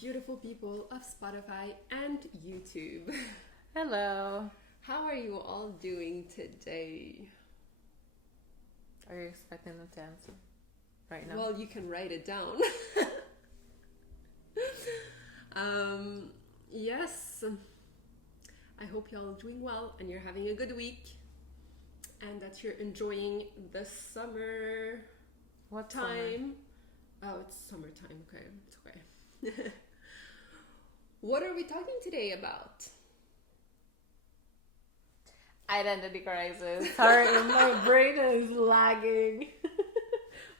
beautiful people of Spotify and YouTube. Hello. How are you all doing today? Are you expecting them to answer right now? Well, you can write it down. Yes. I hope y'all are doing well and you're having a good week and that you're enjoying the summer What time. Oh, it's summertime. Okay, it's okay. What are we talking today about? Identity crisis. Sorry, my brain is lagging.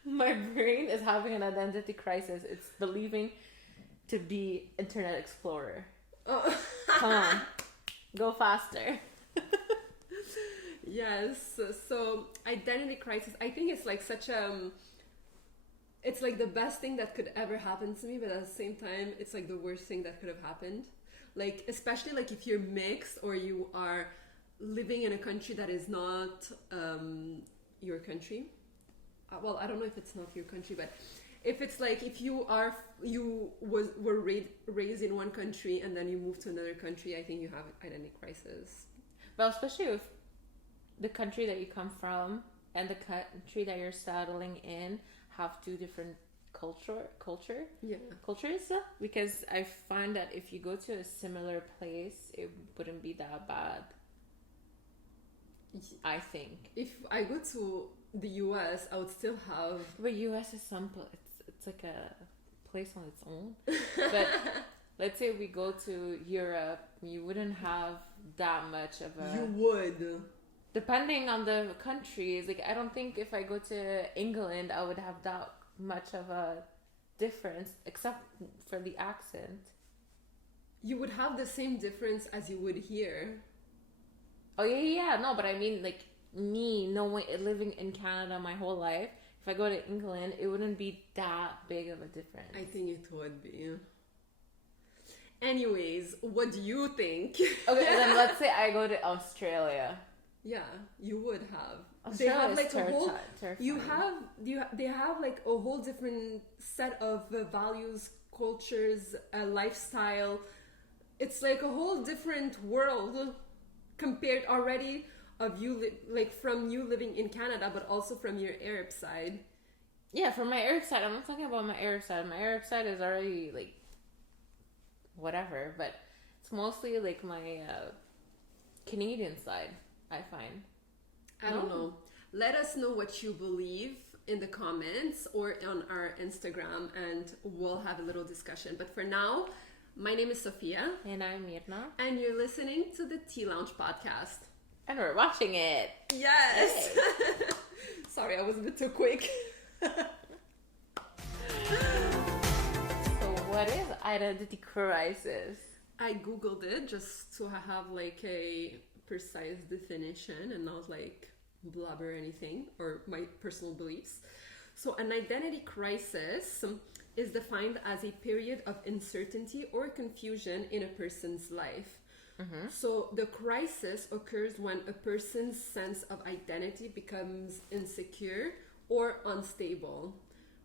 My brain is having an identity crisis. It's believing to be Internet Explorer. Oh. Come on, go faster. Yes, so identity crisis, I think it's like it's like the best thing that could ever happen to me, but at the same time it's like the worst thing that could have happened, like especially like if you're mixed or you are living in a country that is not your country. Well, I don't know if it's not your country, but if it's like if you were raised in one country and then you move to another country, I think you have identity crisis. Well, especially if the country that you come from and the country that you're settling in have two different cultures, because I find that if you go to a similar place, it wouldn't be that bad. I think If I go to the US, I would still have. but US is it's like a place on its own. But let's say we go to Europe, you wouldn't have that much of a. You would. Depending on the countries, like I don't think if I go to England, I would have that much of a difference, except for the accent. You would have the same difference as you would here. Oh yeah. No, but I mean, like me, living in Canada my whole life. If I go to England, it wouldn't be that big of a difference. I think it would be. Anyways, what do you think? Okay, then let's say I go to Australia. Yeah, you would have. Australia They have is like a whole. terrifying. They have like a whole different set of values, cultures, lifestyle. It's like a whole different world compared already of you from you living in Canada, but also from your Arab side. Yeah, from my Arab side, I'm not talking about my Arab side. My Arab side is already like whatever, but it's mostly like my Canadian side, I find. I don't know. Let us know what you believe in the comments or on our Instagram and we'll have a little discussion. But for now, my name is Sophia. And I'm Mirna. And you're listening to the Tea Lounge podcast. And we're watching it. Yes! Sorry, I was a bit too quick. So what is identity crisis? I googled it just to have like a precise definition and not like blabber anything or my personal beliefs. So an identity crisis is defined as a period of uncertainty or confusion in a person's life. Mm-hmm. So the crisis occurs when a person's sense of identity becomes insecure or unstable,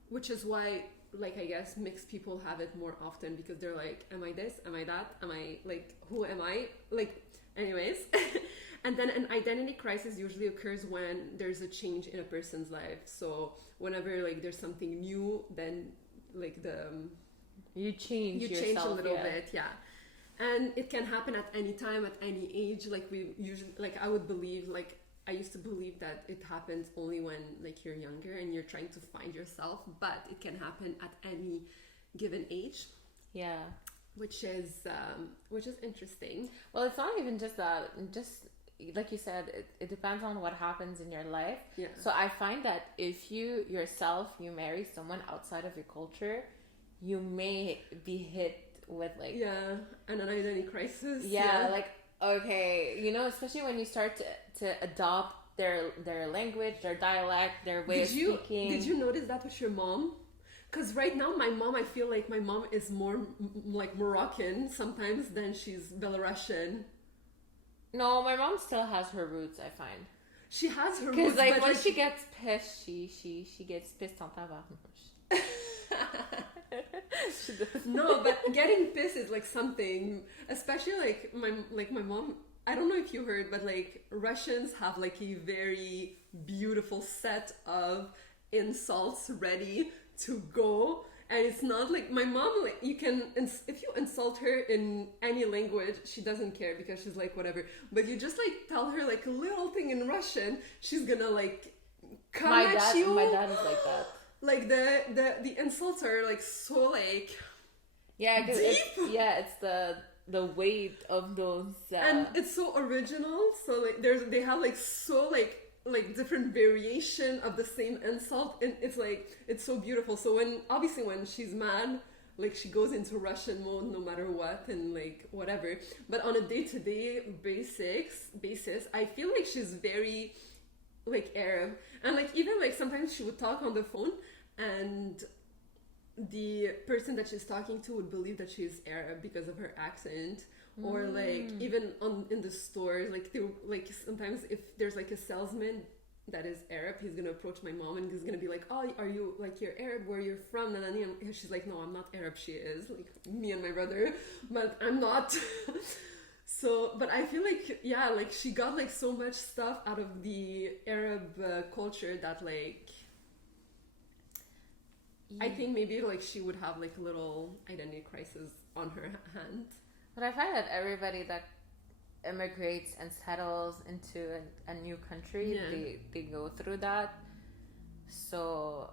which is why, like, I guess mixed people have it more often because they're like, am I this? Am I that? Am I like, who am I? Like, anyways. And then an identity crisis usually occurs when there's a change in a person's life. So whenever like there's something new, then like you change a little bit, yeah. And it can happen at any time, at any age. Like we usually, like I would believe, like I used to believe that it happens only when like you're younger and you're trying to find yourself, but it can happen at any given age. Yeah. Which is interesting. Well, it's not even just that. Just like you said, it depends on what happens in your life. Yeah. So I find that if you marry someone outside of your culture, you may be hit with like an identity crisis. Yeah, like okay, especially when you start to adopt their language, their dialect, their way of speaking. Did you notice that with your mom? Because right now my mom, I feel like my mom is more like Moroccan sometimes than she's Belarusian. No, my mom still has her roots, I find. She has her roots. Because like when she gets pissed, she gets pissed on tabarnouche. No, but getting pissed is like something, especially like my mom. I don't know if you heard, but like Russians have like a very beautiful set of insults ready to go. And it's not like my mom, like you can, if you insult her in any language, she doesn't care because she's like, whatever. But you just like tell her like a little thing in Russian, she's gonna like come at you. My dad is like that. Like the insults are like so like deep. It's the weight of those and it's so original. So like they have like so like different variation of the same insult, and it's so beautiful. So when she's mad, like she goes into Russian mode no matter what, and like whatever. But on a day-to-day basis, I feel like she's very like Arab, and like even like sometimes she would talk on the phone and the person that she's talking to would believe that she's Arab because of her accent. Or like even in the stores, like sometimes if there's like a salesman that is Arab, he's gonna approach my mom and he's gonna be like, "Oh, are you like you're Arab? Where you're from?" And she's like, "No, I'm not Arab." She is like me and my brother, but I'm not. So, but I feel like like she got like so much stuff out of the Arab culture that like I think maybe like she would have like a little identity crisis on her hand. But I find that everybody that immigrates and settles into a new country, they go through that. So,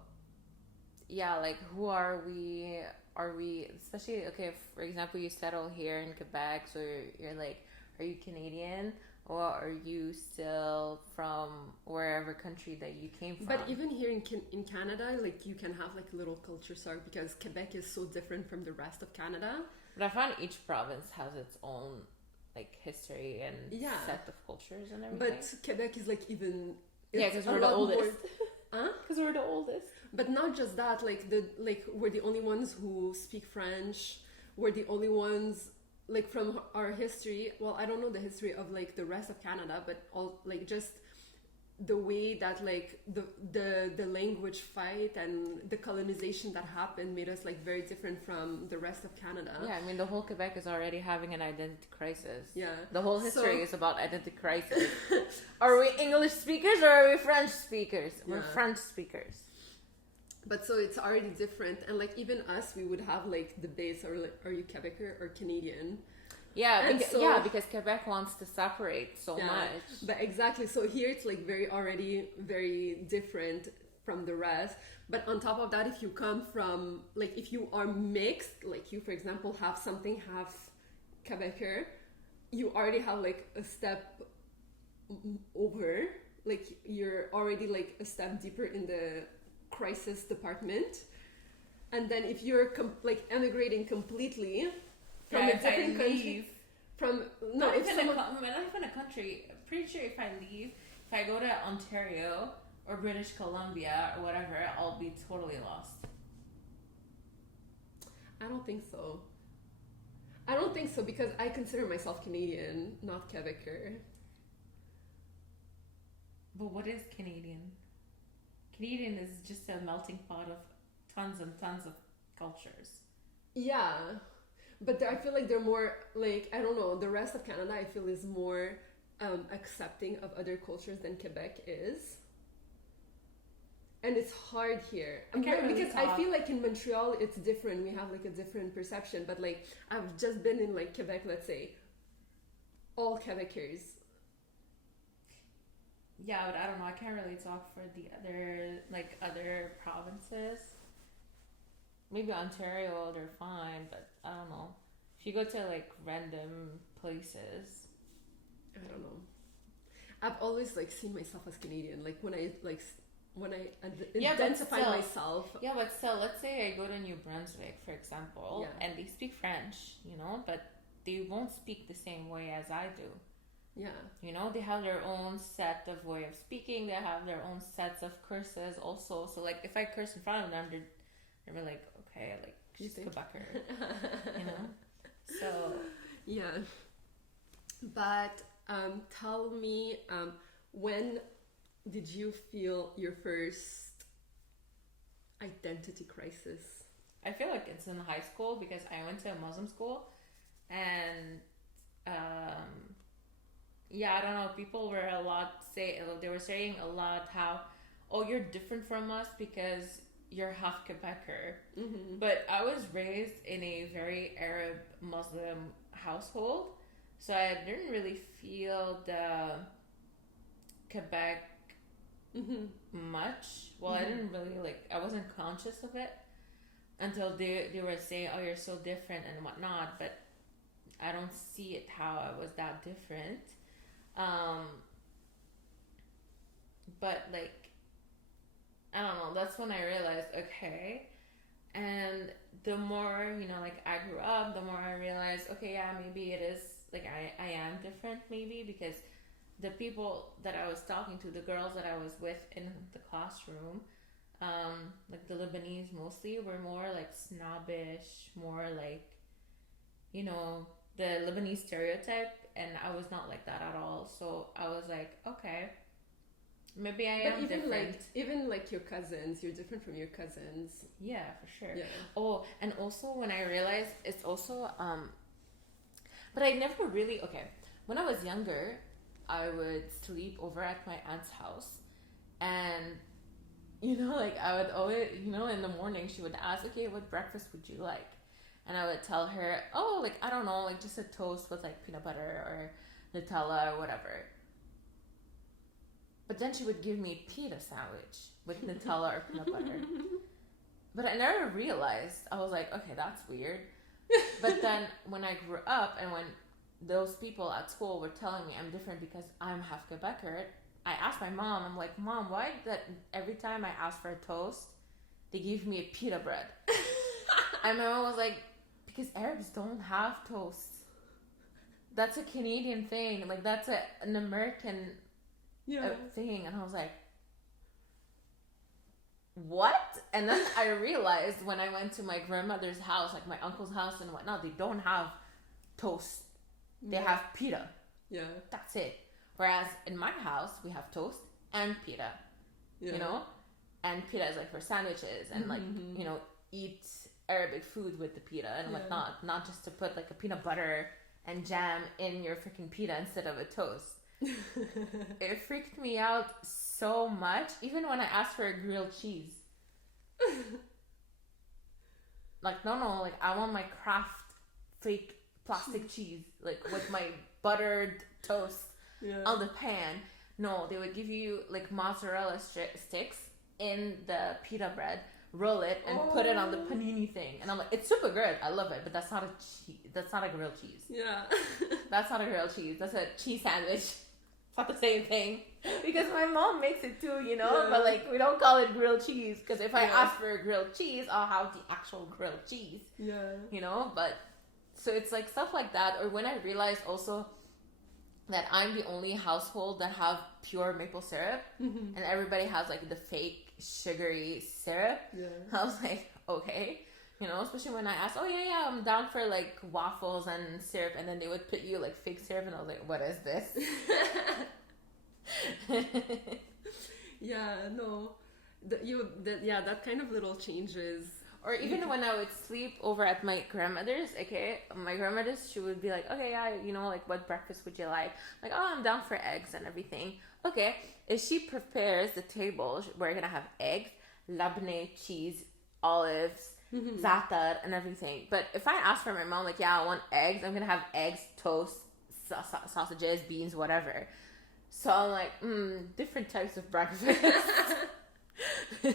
yeah, like who are we? Are we, especially, okay, if, for example, you settle here in Quebec, so you're like, are you Canadian? Or are you still from wherever country that you came from? But even here in Canada, like you can have like a little culture shock because Quebec is so different from the rest of Canada. But I found each province has its own like history and set of cultures and everything. But Quebec is like even because we're the oldest. Because we're the oldest. But not just that, we're the only ones who speak French. We're the only ones like from our history. Well, I don't know the history of like the rest of Canada, but all like just the way that like the language fight and the colonization that happened made us like very different from the rest of Canada. Yeah, I mean the whole Quebec is already having an identity crisis. Yeah, the whole history is about identity crisis. Are we English speakers or are we French speakers? We're French speakers. But so it's already different, and like even us, we would have like debates, or like, are you Quebecer or Canadian? Yeah, because Quebec wants to separate so much. But exactly, so here it's like already very different from the rest. But on top of that, if you come from like if you are mixed, like you for example have something half Quebecer, you already have like a step over, like you're already like a step deeper in the crisis department. And then if you're like emigrating completely from a different country, when I live in a country, I'm pretty sure if I go to Ontario or British Columbia or whatever, I'll be totally lost. I don't think so because I consider myself Canadian, not Quebecer. But what is Canadian? Canadian is just a melting pot of tons and tons of cultures. Yeah. But I feel like they're more like, I don't know, the rest of Canada I feel is more accepting of other cultures than Quebec is. And it's hard here. I feel like in Montreal it's different. We have like a different perception. But like I've just been in like Quebec, let's say, all Quebecers. Yeah, but I don't know. I can't really talk for the other provinces. Maybe Ontario, they're fine, but I don't know. If you go to like random places, I don't know. I've always like seen myself as Canadian. Like when I identify myself. Yeah, but still, let's say I go to New Brunswick, for example, and they speak French, but they won't speak the same way as I do. Yeah. They have their own set of way of speaking. They have their own sets of curses also. So, like, if I curse in front of them, they're like, okay, like, she's Quebecer, So... Yeah. But tell me, when did you feel your first identity crisis? I feel like it's in high school because I went to a Muslim school, and yeah, I don't know. People were they were saying a lot how, oh, you're different from us because you're half Quebecer. Mm-hmm. But I was raised in a very Arab Muslim household, so I didn't really feel the Quebec much. Well, I didn't really I wasn't conscious of it until they were saying, oh, you're so different and whatnot, but I don't see it how I was that different. But I don't know, that's when I realized, okay. And the more, I grew up, the more I realized, okay, yeah, maybe it is, I am different, maybe, because the people that I was talking to, the girls that I was with in the classroom, the Lebanese mostly, were more, snobbish, more, the Lebanese stereotype, and I was not like that at all. So I was like, okay, maybe I am different. Even your cousins, you're different from your cousins. Yeah, for sure. Yeah. Oh, and also when I realized it's also but I never really, okay, when I was younger, I would sleep over at my aunt's house, and I would always, in the morning she would ask, okay, what breakfast would you like? And I would tell her, oh, I don't know, just a toast with peanut butter or Nutella or whatever. But then she would give me a pita sandwich with Nutella or peanut butter. But I never realized. I was like, okay, that's weird. But then when I grew up and when those people at school were telling me I'm different because I'm half Quebecer, I asked my mom, I'm like, Mom, why that every time I ask for a toast, they give me a pita bread? And my mom was like, because Arabs don't have toast. That's a Canadian thing. That's an American thing. And I was like, what? And then I realized when I went to my grandmother's house, my uncle's house and whatnot, they don't have toast. They have pita. Yeah. That's it. Whereas in my house, we have toast and pita. And pita is for sandwiches and eat Arabic food with the pita and whatnot, not just to put a peanut butter and jam in your freaking pita instead of a toast. It freaked me out so much, even when I asked for a grilled cheese. No, I want my Kraft fake plastic cheese, with my buttered toast on the pan. No, they would give you mozzarella sticks in the pita bread, roll it and put it on the panini thing, and I'm like, it's super good, I love it, but that's not a cheese. That's not a grilled cheese. Yeah. That's not a grilled cheese. That's a cheese sandwich. It's not the same thing, because my mom makes it too, but we don't call it grilled cheese, because if I ask for a grilled cheese, I'll have the actual grilled cheese. But so it's stuff like that. Or when I realized also that I'm the only household that have pure maple syrup, and everybody has the fake sugary syrup. I was like, okay, especially when I asked, oh yeah, I'm down for waffles and syrup, and then they would put you fake syrup, and I was like, what is this? Yeah, no, that kind of little changes. Or even when I would sleep over at my grandmother's, she would be like, okay, yeah, what breakfast would you like? Oh, I'm down for eggs and everything. Okay, if she prepares the table, we're gonna have eggs, labneh, cheese, olives, za'atar, and everything. But if I ask for my mom, yeah, I want eggs, I'm gonna have eggs, toast, sausages, beans, whatever. So I'm like, different types of breakfast. So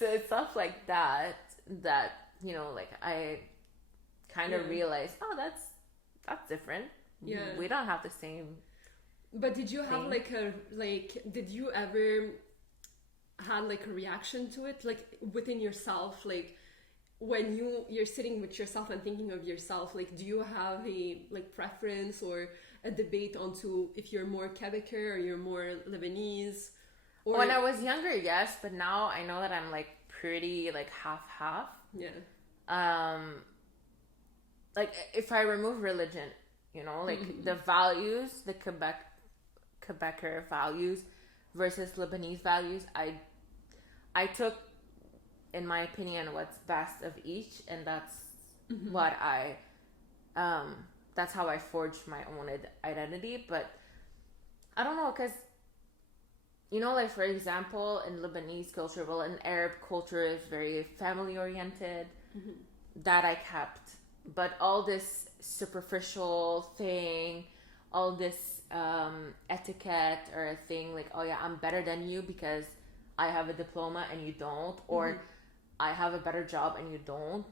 it's stuff like that I kind of realized, oh, that's different. Yeah, we don't have the same. But did you have did you ever had a reaction to it, within yourself, when you're sitting with yourself and thinking of yourself, do you have a preference or a debate onto if you're more Quebecer or you're more Lebanese? Or... When I was younger, yes, but now I know that I'm pretty half. Yeah. If I remove religion, the values, the Quebecer values versus Lebanese values, I took in my opinion, what's best of each, and that's what that's how I forged my own identity. But I don't know, because like for example, in Lebanese culture, well, in Arab culture is very family oriented. That I kept, but all this superficial thing, all this etiquette or a thing like, oh yeah, I'm better than you because I have a diploma and you don't, or I have a better job and you don't.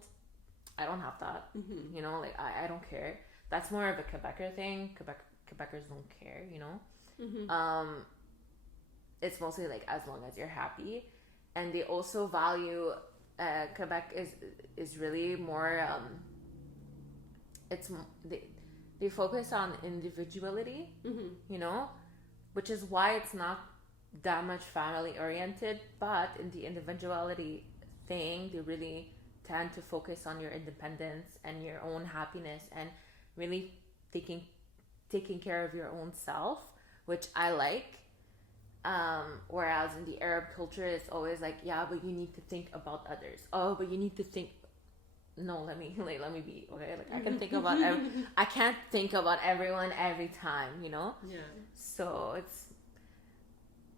I don't have that. Like I don't care. That's more of a Quebecer thing. Quebecers don't care. It's mostly like as long as you're happy, and they also value. Quebec is really more. It's they focus on individuality, which is why it's not that much family oriented. But in the individuality thing, they really tend to focus on your independence and your own happiness, and really taking care of your own self, which I like. Whereas in the Arab culture, it's always like, yeah, but you need to think about others. Oh, but you need to think. No, let me be okay. Like I can think about. I can't think about everyone every time, Yeah. So it's.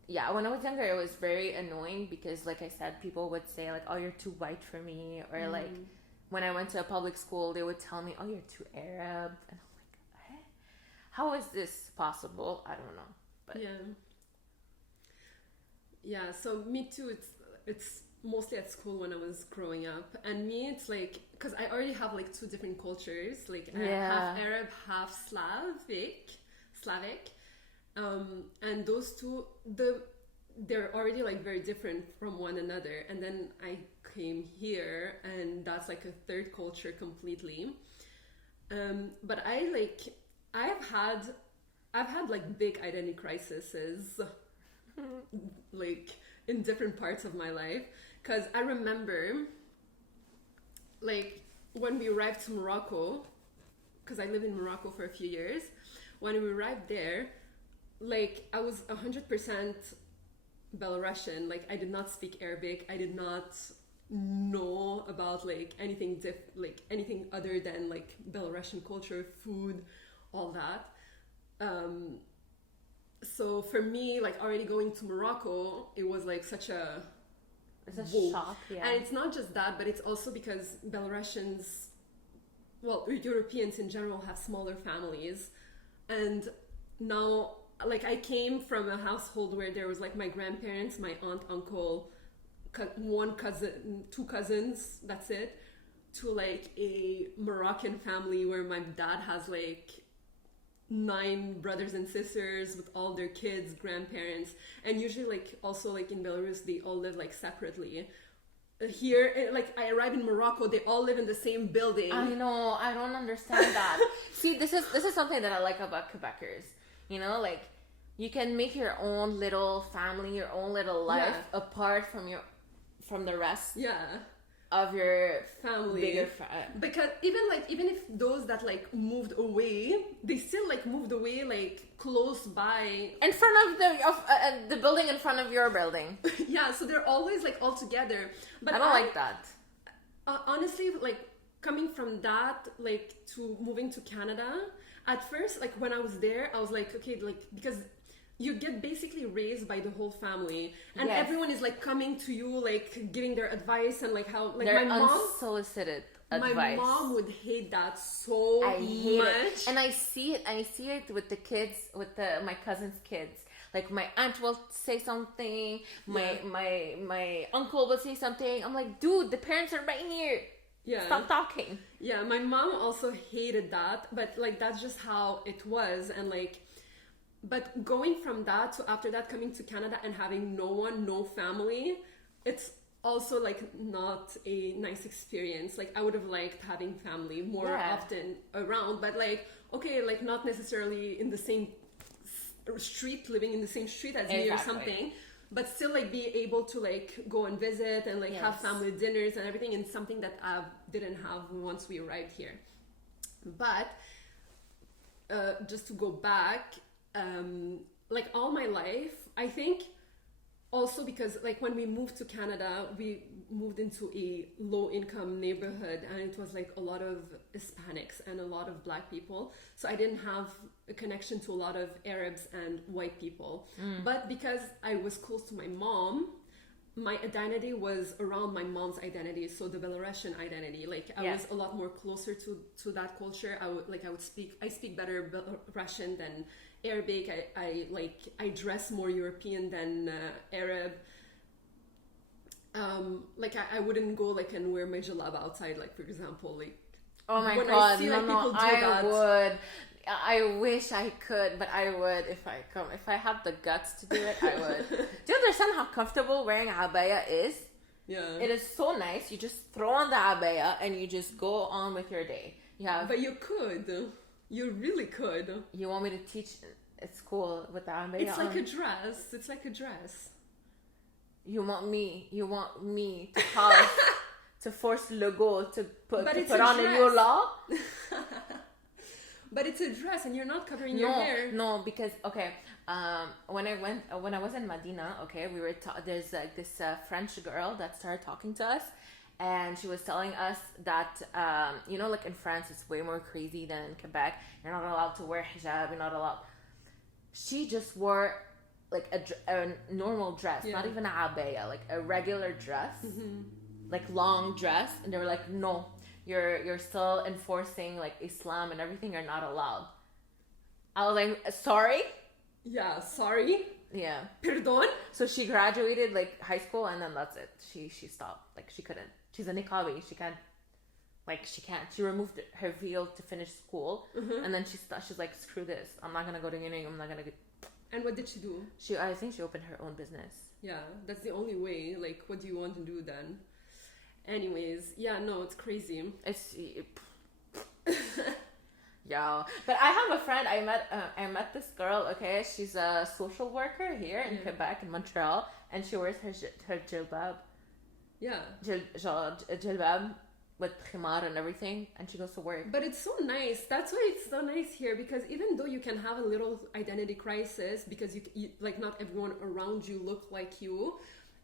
Yeah, when I was younger, it was very annoying because, like I said, people would say like, "Oh, you're too white for me," or like, when I went to a public school, they would tell me, "Oh, you're too Arab," and I'm like, "Hey, how is this possible?" I don't know, but yeah. So me too. It's mostly at school when I was growing up, and me, it's like because I already have like two different cultures, like half Arab, half Slavic. And those two, they're already like very different from one another. And then I came here, and that's like a third culture completely. But I've had like big identity crises, like in different parts of my life. Because I remember, like when we arrived to Morocco, because I lived in Morocco for a few years. When we arrived there, like I was 100% Belarusian. Like I did not speak Arabic. I did not know about like anything anything other than like Belarusian culture, food, all that. So for me, like already going to Morocco, it was like such a shock. Yeah, and it's not just that, but it's also because Belarusians, well, Europeans in general have smaller families, and now. Like I came from a household where there was like my grandparents, my aunt, uncle, one cousin, two cousins, that's it, to like a Moroccan family where my dad has like 9 brothers and sisters with all their kids, grandparents, and usually like also like in Belarus they all live like separately. Here, like I arrived in Morocco, they all live in the same building. I know, I don't understand that. See, this is something that I like about Quebecers. Like you can make your own little family, your own little life apart from the rest. Of your family, because even if those that like moved away, they still like moved away like close by in front of the building in front of your building. Yeah, so they're always like all together. But I don't like that. Honestly, like coming from that like to moving to Canada, at first like when I was there, I was like, okay, like because you get basically raised by the whole family, and everyone is like coming to you, like giving their advice, and like how like my mom unsolicited advice. My mom would hate that so much. It. And I see it with the kids, with my cousin's kids. Like my aunt will say something, my uncle will say something. I'm like, dude, the parents are right here. Yeah. Stop talking. Yeah, my mom also hated that, but like that's just how it was, and like. But going from that to after that coming to Canada and having no family, it's also like not a nice experience. Like I would have liked having family more often around, but like, okay, like not necessarily in the same street, living in the same street as me or something, but still like be able to like go and visit and like have family dinners and everything, and something that I didn't have once we arrived here. But just to go back, like all my life, I think also because like when we moved to Canada, we moved into a low income neighborhood, and it was like a lot of Hispanics and a lot of black people, so I didn't have a connection to a lot of Arabs and white people. But because I was close to my mom, my identity was around my mom's identity, so the Belarusian identity. Like I was a lot more closer to that culture. I speak better Belarusian than Arabic. I dress more European than Arab. I wouldn't go like and wear my jalab outside, like for example, like oh my when god, I see, like, people do I that. would. I wish I could, but I would if I had the guts to do it, I would. Do you understand how comfortable wearing a abaya is? Yeah. It is so nice. You just throw on the abaya and you just go on with your day. Yeah. But you could. You really could. You want me to teach at school with the abaya It's like on? a dress. It's like a dress. You want me to cause to force Legault to put on a new law? But it's a dress, and you're not covering your hair. No, because okay, when I was in Medina, okay, we were there's like this French girl that started talking to us, and she was telling us that like in France it's way more crazy than in Quebec. You're not allowed to wear hijab. You're not allowed. She just wore like a normal dress, not even a abaya, like a regular dress, like long dress, and they were like, no. You're still enforcing like Islam and everything. You're not allowed. I was like, sorry? Yeah, sorry. Yeah. Pardon? So she graduated like high school, and then that's it. She stopped. Like she couldn't. She's a niqabi. She can't. She removed her veil to finish school, and then she's like, screw this. I'm not gonna go to uni. I'm not gonna get. And what did she do? I think she opened her own business. Yeah, that's the only way. Like, what do you want to do then? Anyways, yeah, no, it's crazy. It's yeah, but I have a friend. I met this girl. Okay, she's a social worker here in Quebec, in Montreal, and she wears her jilbab. Yeah, jilbab with khimar and everything, and she goes to work. But it's so nice. That's why it's so nice here, because even though you can have a little identity crisis because you like not everyone around you look like you.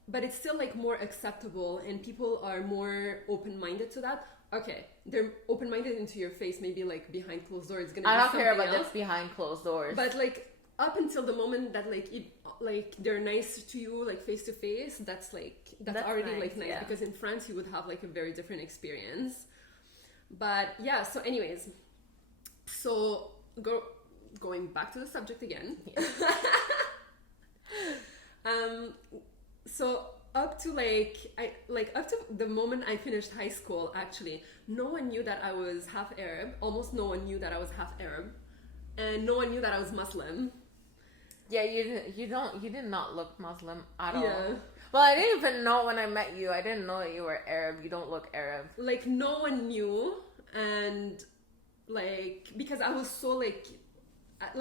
But it's still like more acceptable, and people are more open-minded to that. Okay, they're open-minded into your face, maybe like behind closed doors. It's gonna. I don't care about this behind closed doors. But like up until the moment that like they're nice to you, like face to face, that's already nice, like nice. Yeah. Because in France you would have like a very different experience. But yeah. So anyways, going back to the subject again. Yeah. So up to up to the moment I finished high school, actually, no one knew that I was half Arab. Almost no one knew that I was half Arab, and no one knew that I was Muslim. Yeah, you did not look Muslim at all. Yeah. Well, I didn't even know when I met you. I didn't know that you were Arab. You don't look Arab. Like no one knew, and like because I was so like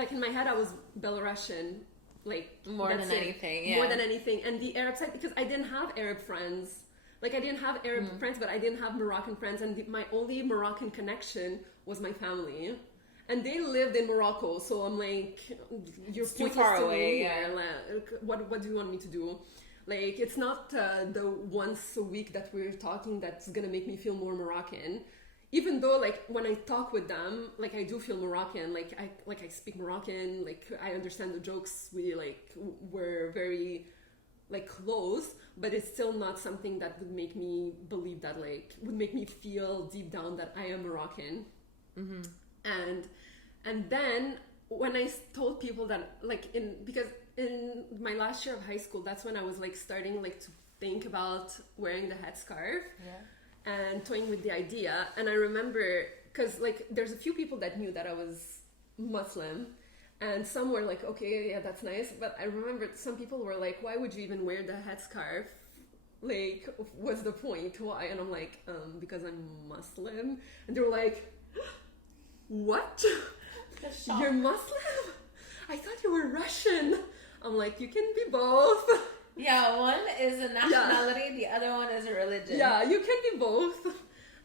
in my head I was Belarusian. Like more than anything, and the Arab side, because I didn't have Arab friends. Like I didn't have Arab friends, but I didn't have Moroccan friends, and my only Moroccan connection was my family, and they lived in Morocco. So I'm like, you're too far away. Yeah. Like, what do you want me to do? Like it's not the once a week that we're talking that's gonna make me feel more Moroccan. Even though like when I talk with them, like I do feel Moroccan, like I speak Moroccan, like I understand the jokes, we're very like close, but it's still not something that would make me believe that would make me feel deep down that I am Moroccan. Mm-hmm. And then when I told people that because in my last year of high school, that's when I was like starting like to think about wearing the headscarf. Yeah. And toying with the idea, and I remember because like there's a few people that knew that I was Muslim, and some were like, okay, yeah, that's nice, but I remember some people were like, why would you even wear the headscarf? Like, what's the point? Why? And I'm like, because I'm Muslim, and they were like, what? You're Muslim? I thought you were Russian. I'm like, you can be both. Yeah, one is a nationality, the other one is a religion. Yeah, you can be both.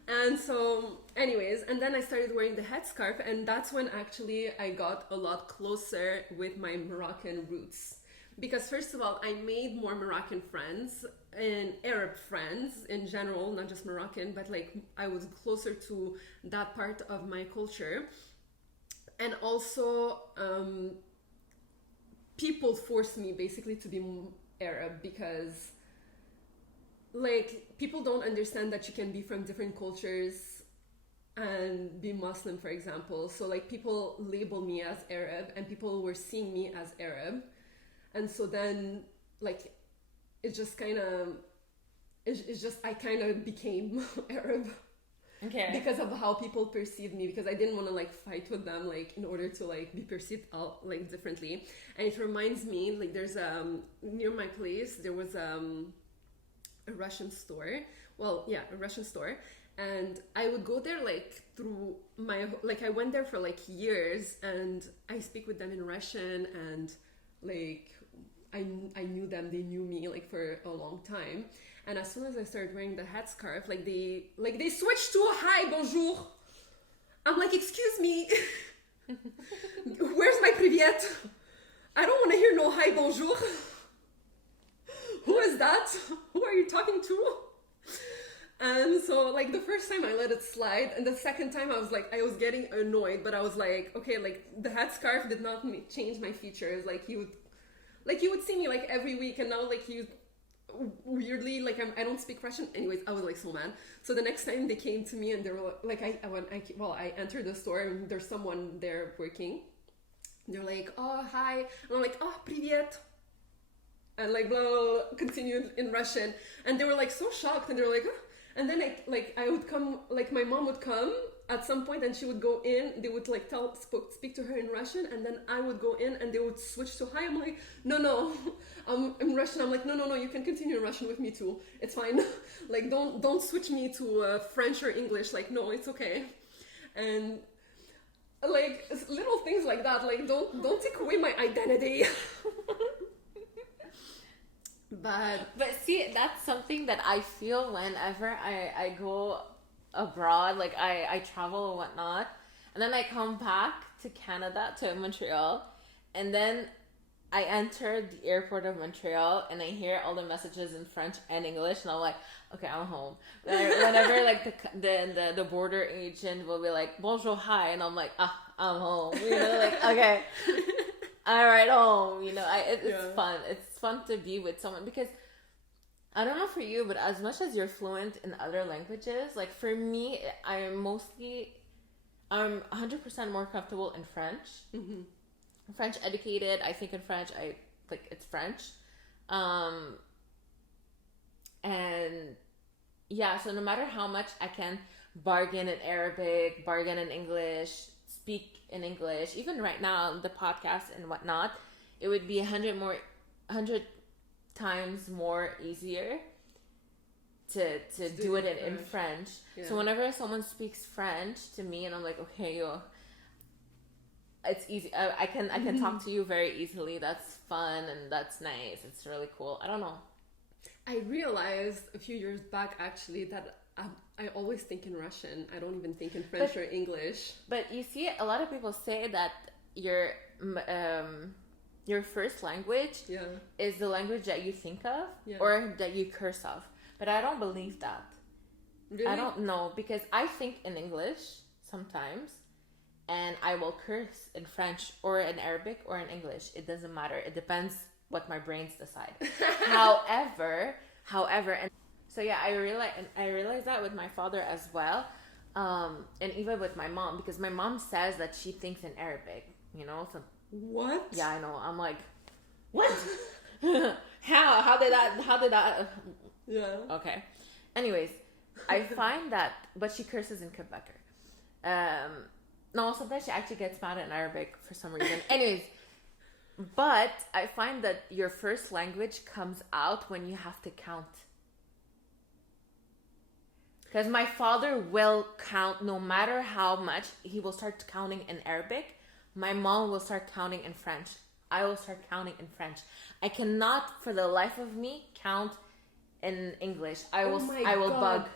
And so, anyways, and then I started wearing the headscarf, and that's when actually I got a lot closer with my Moroccan roots. because first of all, I made more Moroccan friends and Arab friends in general, not just Moroccan, but like I was closer to that part of my culture. And also, people forced me basically to be Arab because like people don't understand that you can be from different cultures and be Muslim, for example. So like people label me as Arab and people were seeing me as Arab. And so then like it just kind of, it's just, I kind of became Arab. Okay. Because of how people perceive me, because I didn't want to like fight with them like in order to like be perceived like differently. And it reminds me like there's near my place there was a Russian store. Well, yeah, a Russian store. And I would go there like through my, like I went there for like years and I speak with them in Russian and like I knew them, they knew me like for a long time. And as soon as I started wearing the headscarf, like they switched to hi, bonjour. I'm like, excuse me, where's my privyet? I don't want to hear no hi, bonjour. Who is that? Who are you talking to? And so like the first time I let it slide, and the second time I was getting annoyed, but I was like, okay, like the headscarf did not change my features. Like you would see me like every week, and now like you weirdly like I don't speak Russian. Anyways, I was like so mad. So the next time they came to me and they were like, I entered the store and there's someone there working. And they're like, oh hi, and I'm like, oh привет, and like blah, blah, blah, continued in Russian, and they were like so shocked, and they were like, oh. And then I would come, like my mom would come at some point and she would go in, they would like speak to her in Russian, and then I would go in and they would switch to hi. I'm like, no, I'm in Russian. I'm like, no, you can continue in Russian with me too. It's fine. Like don't switch me to French or English. Like no, it's okay. And like little things like that. Like don't take away my identity. But see, that's something that I feel whenever I go abroad, like I travel and whatnot, and then I come back to Canada, to Montreal, and then I enter the airport of Montreal and I hear all the messages in French and English, and I'm like, okay, I'm home. Whenever like the border agent will be like, bonjour, hi, and I'm like, I'm home. You know, like, okay, all right, home. You know, it's fun. It's fun to be with someone, because I don't know for you, but as much as you're fluent in other languages, like for me, I'm 100% more comfortable in French. Mm-hmm. I'm French educated. I think in French, it's French. And yeah, so no matter how much I can bargain in Arabic, bargain in English, speak in English, even right now, the podcast and whatnot, it would be 100 times more easier to do it in French. Yeah. So whenever someone speaks French to me and I'm like, okay, it's easy. I can talk to you very easily. That's fun and that's nice. It's really cool. I don't know. I realized a few years back actually that I always think in Russian. I don't even think in French or English. But you see, a lot of people say that your first language is the language that you think of or that you curse of. But I don't believe that. Really? I don't know, because I think in English sometimes and I will curse in French or in Arabic or in English. It doesn't matter. It depends what my brains decide. However, and so yeah, I realized that with my father as well. And even with my mom, because my mom says that she thinks in Arabic, you know, so what? Yeah, I know. I'm like, what? How did that? Yeah. Okay. Anyways, I find that, but she curses in Quebecer. No, sometimes she actually gets mad in Arabic for some reason. Anyways, but I find that your first language comes out when you have to count. Because my father will count no matter how much. He will start counting in Arabic. My mom will start counting in French. I will start counting in French. I cannot, for the life of me, count in English. I will bug.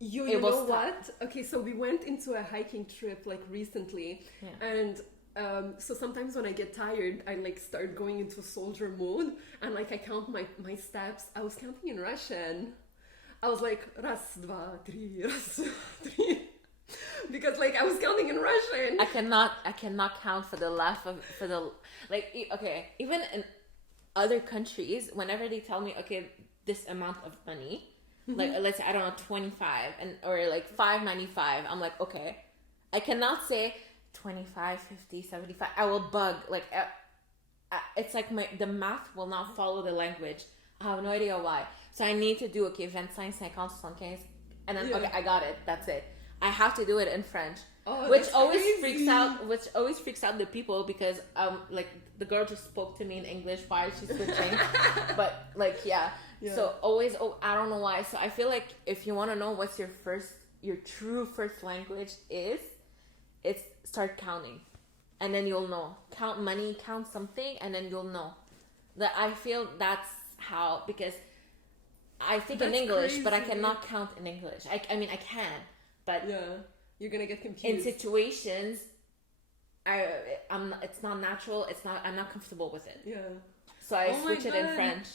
You know what? Okay, so we went into a hiking trip like recently, and So sometimes when I get tired, I like start going into soldier mode, and like I count my steps. I was counting in Russian. I was like раз, два, три, раз, два, три, because like I was counting in Russian. I cannot count for the laugh of for the like. Okay, even in other countries, whenever they tell me, okay, this amount of money, like let's say I don't know 25 and or like 5.95, I'm like, okay, I cannot say 25, 50, 75. I will bug. Like it's like the math will not follow the language. I have no idea why. So I need to do, okay, 25, 50, 75, and then okay, I got it. That's it. I have to do it in French. Oh, which always crazy. freaks out the people, because like the girl just spoke to me in English. Why is she switching? But like yeah. So always, I don't know why. So I feel like if you want to know what's your true first language is, it's start counting, and then you'll know. Count money, count something, and then you'll know. That I feel that's how, because I think in English, crazy. but I cannot count in English. I mean I can, but you're gonna get confused in situations. It's not natural. I'm not comfortable with it. Yeah. So I switch it in French.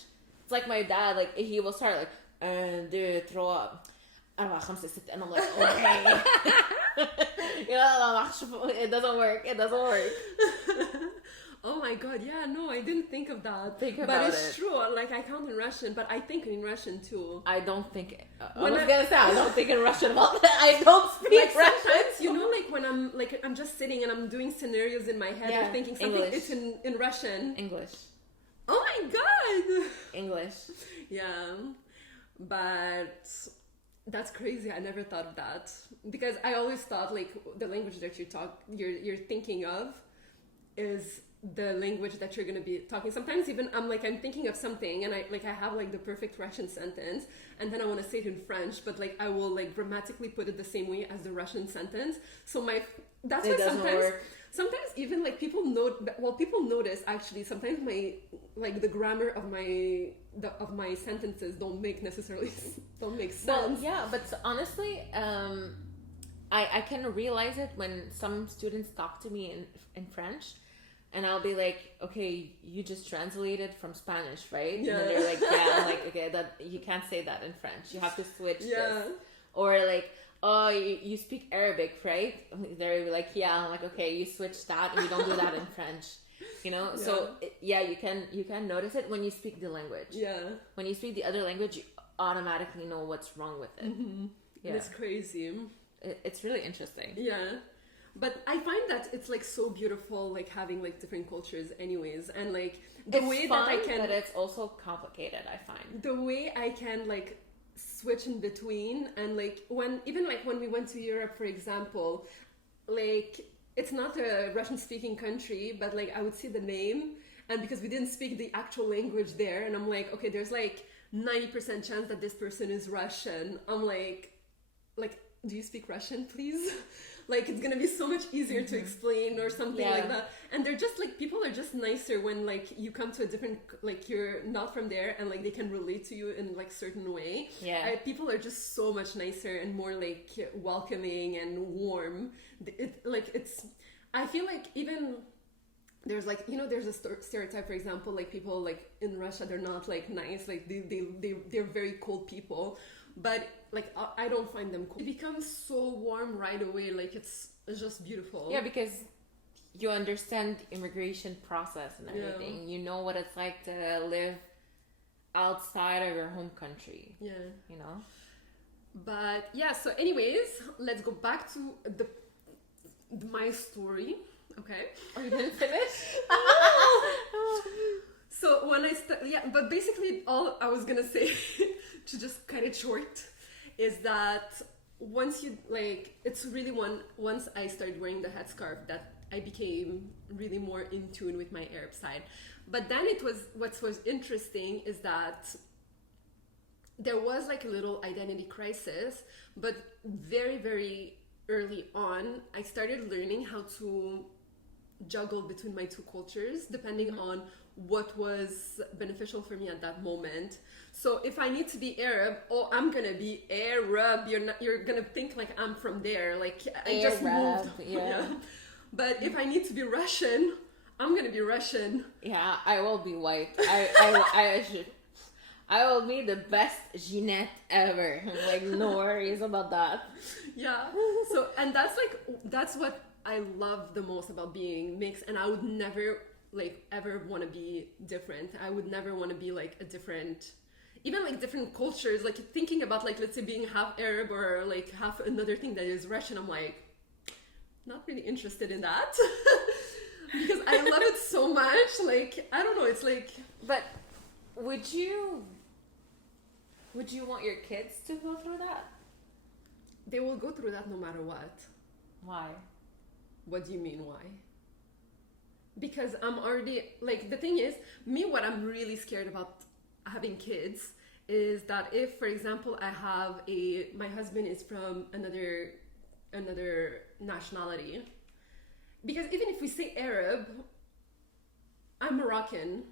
It's like my dad. Like he will start like 1, 2, 3, 4, 5, 6, and I'm like, okay. It doesn't work. Oh my god, yeah, no, I didn't think of that. But it's true. Like I count in Russian, but I think in Russian too. I don't think. I don't think in Russian about that. I don't speak Russian. Sometimes, you know, like when I'm just sitting and I'm doing scenarios in my head or thinking something. English. It's in Russian. English. Oh my god. English. Yeah, but that's crazy. I never thought of that, because I always thought like the language that you're thinking of is the language that you're going to be talking. Sometimes even I'm thinking of something and I have like the perfect Russian sentence, and then I want to say it in French, but like I will like grammatically put it the same way as the Russian sentence. So that's why sometimes even like people notice actually sometimes the grammar of my sentences don't make sense. Well, yeah, but honestly, I can realize it when some students talk to me in French. And I'll be like, okay, you just translated from Spanish, right? Yeah. And then they're like, yeah. I'm like, okay, that you can't say that in French. You have to switch this. Or like, oh, you speak Arabic, right? They're like, yeah. I'm like, okay, you switch that, and you don't do that in French. You know? Yeah. So you can notice it when you speak the language. Yeah. When you speak the other language, you automatically know what's wrong with it. Mm-hmm. Yeah. It's crazy. It's really interesting. Yeah. But I find that it's like so beautiful, like having like different cultures anyways, and like the way that I can, but it's also complicated. I find the way I can like switch in between, and like when we went to Europe, for example, like it's not a Russian speaking country, but like I would see the name, and because we didn't speak the actual language there, and I'm like, okay, there's like 90% chance that this person is Russian. I'm like, do you speak Russian, please? Like it's gonna be so much easier to explain or something like that. And they're just like, people are just nicer when like you come to a different, like you're not from there, and like they can relate to you in like certain way. Yeah. People are just so much nicer and more like welcoming and warm. I feel like even there's like, you know, there's a stereotype, for example, like people like in Russia, they're not like nice, like they're very cold people. But like I don't find them cool. It becomes so warm right away. Like it's just beautiful. Yeah, because you understand the immigration process and everything. Yeah. You know what it's like to live outside of your home country. Yeah. You know? But yeah, so anyways, let's go back to my story. Okay. Are you gonna finish? So when but basically all I was gonna say to just cut it short is that once you like, it's really once I started wearing the headscarf that I became really more in tune with my Arab side. But then what was interesting is that there was like a little identity crisis, but very, very early on, I started learning how to juggle between my two cultures depending on what was beneficial for me at that moment. So if I need to be Arab, I'm gonna be Arab. You're gonna think like I'm from there. Like I just moved. Yeah. But if I need to be Russian, I'm gonna be Russian. Yeah, I will be white. I will be the best Jeanette ever. Like, no worries about that. Yeah. So, and that's what I love the most about being mixed. And I would never, like, ever want to be different. I would never want to be, like, a different, even, like, different cultures. Like, thinking about, like, let's say being half Arab or, like, half another thing that is Russian, I'm, like, not really interested in that. Because I love it so much. Like, I don't know, it's like... But would you want your kids to go through that? They will go through that no matter what. Why? What do you mean, why? Because I'm already, like, the thing is, me, what I'm really scared about having kids is that if, for example, my husband is from another nationality, because even if we say Arab, I'm Moroccan.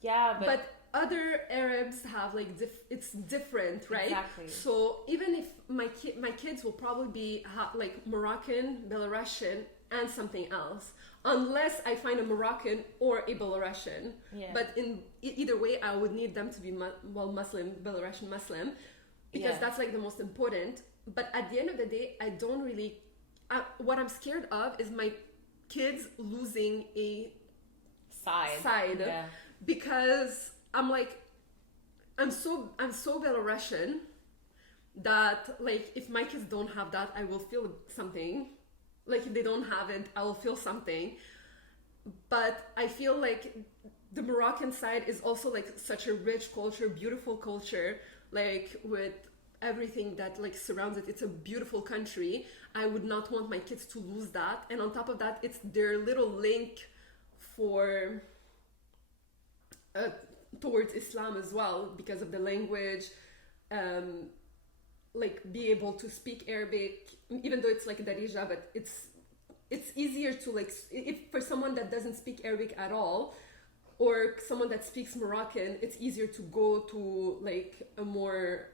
Yeah, but other Arabs have, like, it's different, right? Exactly. So even if my kids will probably be like Moroccan, Belarusian, and something else, unless I find a Moroccan or a Belarusian. Yeah. But in either way, I would need them to be Muslim, Belarusian Muslim, because that's, like, the most important. But at the end of the day, I don't really. What I'm scared of is my kids losing a side. Yeah. Because I'm like, I'm so Belarusian that, like, if my kids don't have that, I will feel something. Like, if they don't have it, I will feel something. But I feel like the Moroccan side is also, like, such a rich culture, beautiful culture, like, with everything that, like, surrounds it. It's a beautiful country. I would not want my kids to lose that. And on top of that, it's their little link for towards Islam as well, because of the language, like, be able to speak Arabic, even though it's like Darija, but it's easier to, like, if for someone that doesn't speak Arabic at all, or someone that speaks Moroccan, it's easier to go to, like, a more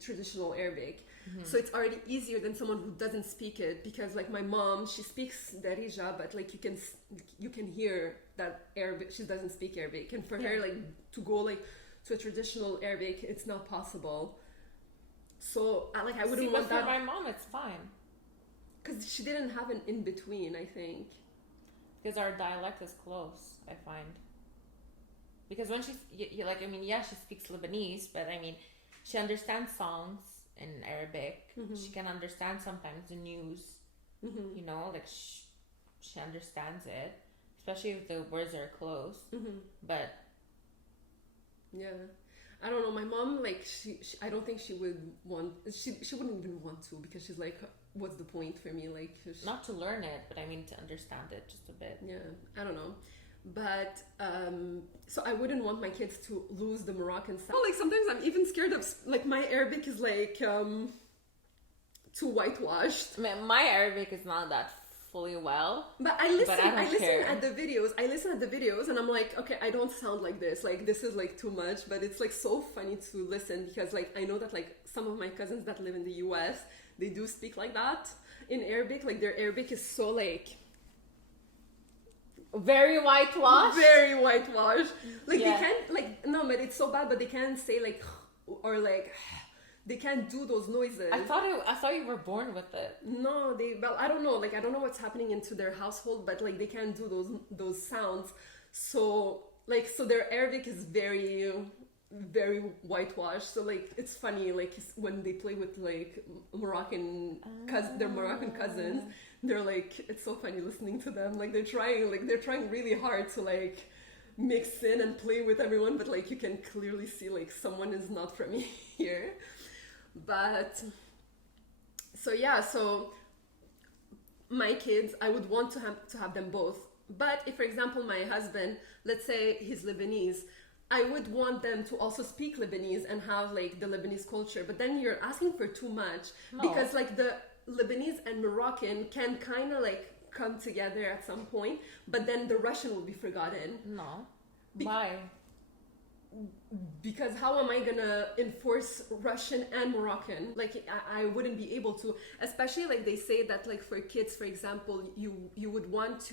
traditional Arabic. Mm-hmm. So it's already easier than someone who doesn't speak it, because, like, my mom, she speaks Darija, but, like, you can hear that Arabic, she doesn't speak Arabic, and for her, like, to go, like, to a traditional Arabic, it's not possible. So, like, I wouldn't want that. For my mom, it's fine, because she didn't have an in between, I think. Because our dialect is close, I find. Because when she's like, I mean, yeah, she speaks Lebanese, but I mean, she understands songs in Arabic. Mm-hmm. She can understand sometimes the news. Mm-hmm. You know, like, she understands it, especially if the words are close. Mm-hmm. But yeah, I don't know. My mom, like, she I don't think she would want. She wouldn't even want to, because she's like, what's the point for me? Like, not to learn it, but I mean to understand it just a bit. Yeah, I don't know. But so I wouldn't want my kids to lose the Moroccan side. Well, like, sometimes I'm even scared of, like, my Arabic is, like, too whitewashed. I mean, my Arabic is not that fully well. But I listen at the videos. I listen at the videos and I'm like, okay, I don't sound like this. Like, this is, like, too much. But it's, like, so funny to listen, because, like, I know that, like, some of my cousins that live in the US, they do speak like that in Arabic. Like, their Arabic is so, like, very whitewashed. Like, they can't, like, no, but it's so bad, but they can't say, like, or, like, they can't do those noises. I thought you were born with it. No, I don't know. Like, I don't know what's happening into their household, but, like, they can't do those sounds. So, like, so their Arabic is very, very whitewashed. So, like, it's funny, like, when they play with, like, their Moroccan cousins, they're like, it's so funny listening to them. Like, they're trying really hard to, like, mix in and play with everyone, but, like, you can clearly see, like, someone is not from here. But so yeah, so my kids, I would want to have them both. But if, for example, my husband, let's say he's Lebanese, I would want them to also speak Lebanese and have, like, the Lebanese culture. But then you're asking for too much. No. Because, like, the Lebanese and Moroccan can kind of, like, come together at some point, but then the Russian will be forgotten. No. Why? because how am I gonna enforce Russian and Moroccan? Like I wouldn't be able to, especially like they say that like for kids, for example, you would want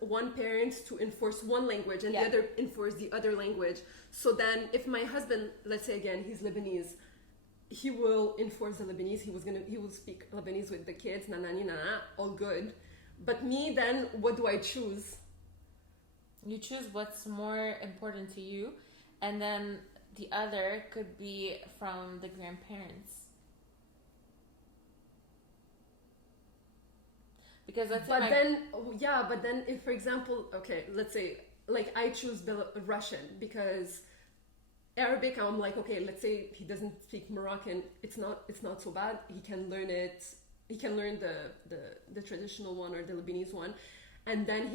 one parent to enforce one language and the other enforce the other language. So then if my husband, let's say again, he's Lebanese, he will enforce the Lebanese, he will speak Lebanese with the kids, all good. But me, then what do I choose? You choose what's more important to you, and then the other could be from the grandparents. Because that's but then if, for example, okay, let's say like I choose Russian because Arabic, I'm like, okay, let's say he doesn't speak Moroccan, it's not so bad. He can learn it. He can learn the traditional one or the Lebanese one, and then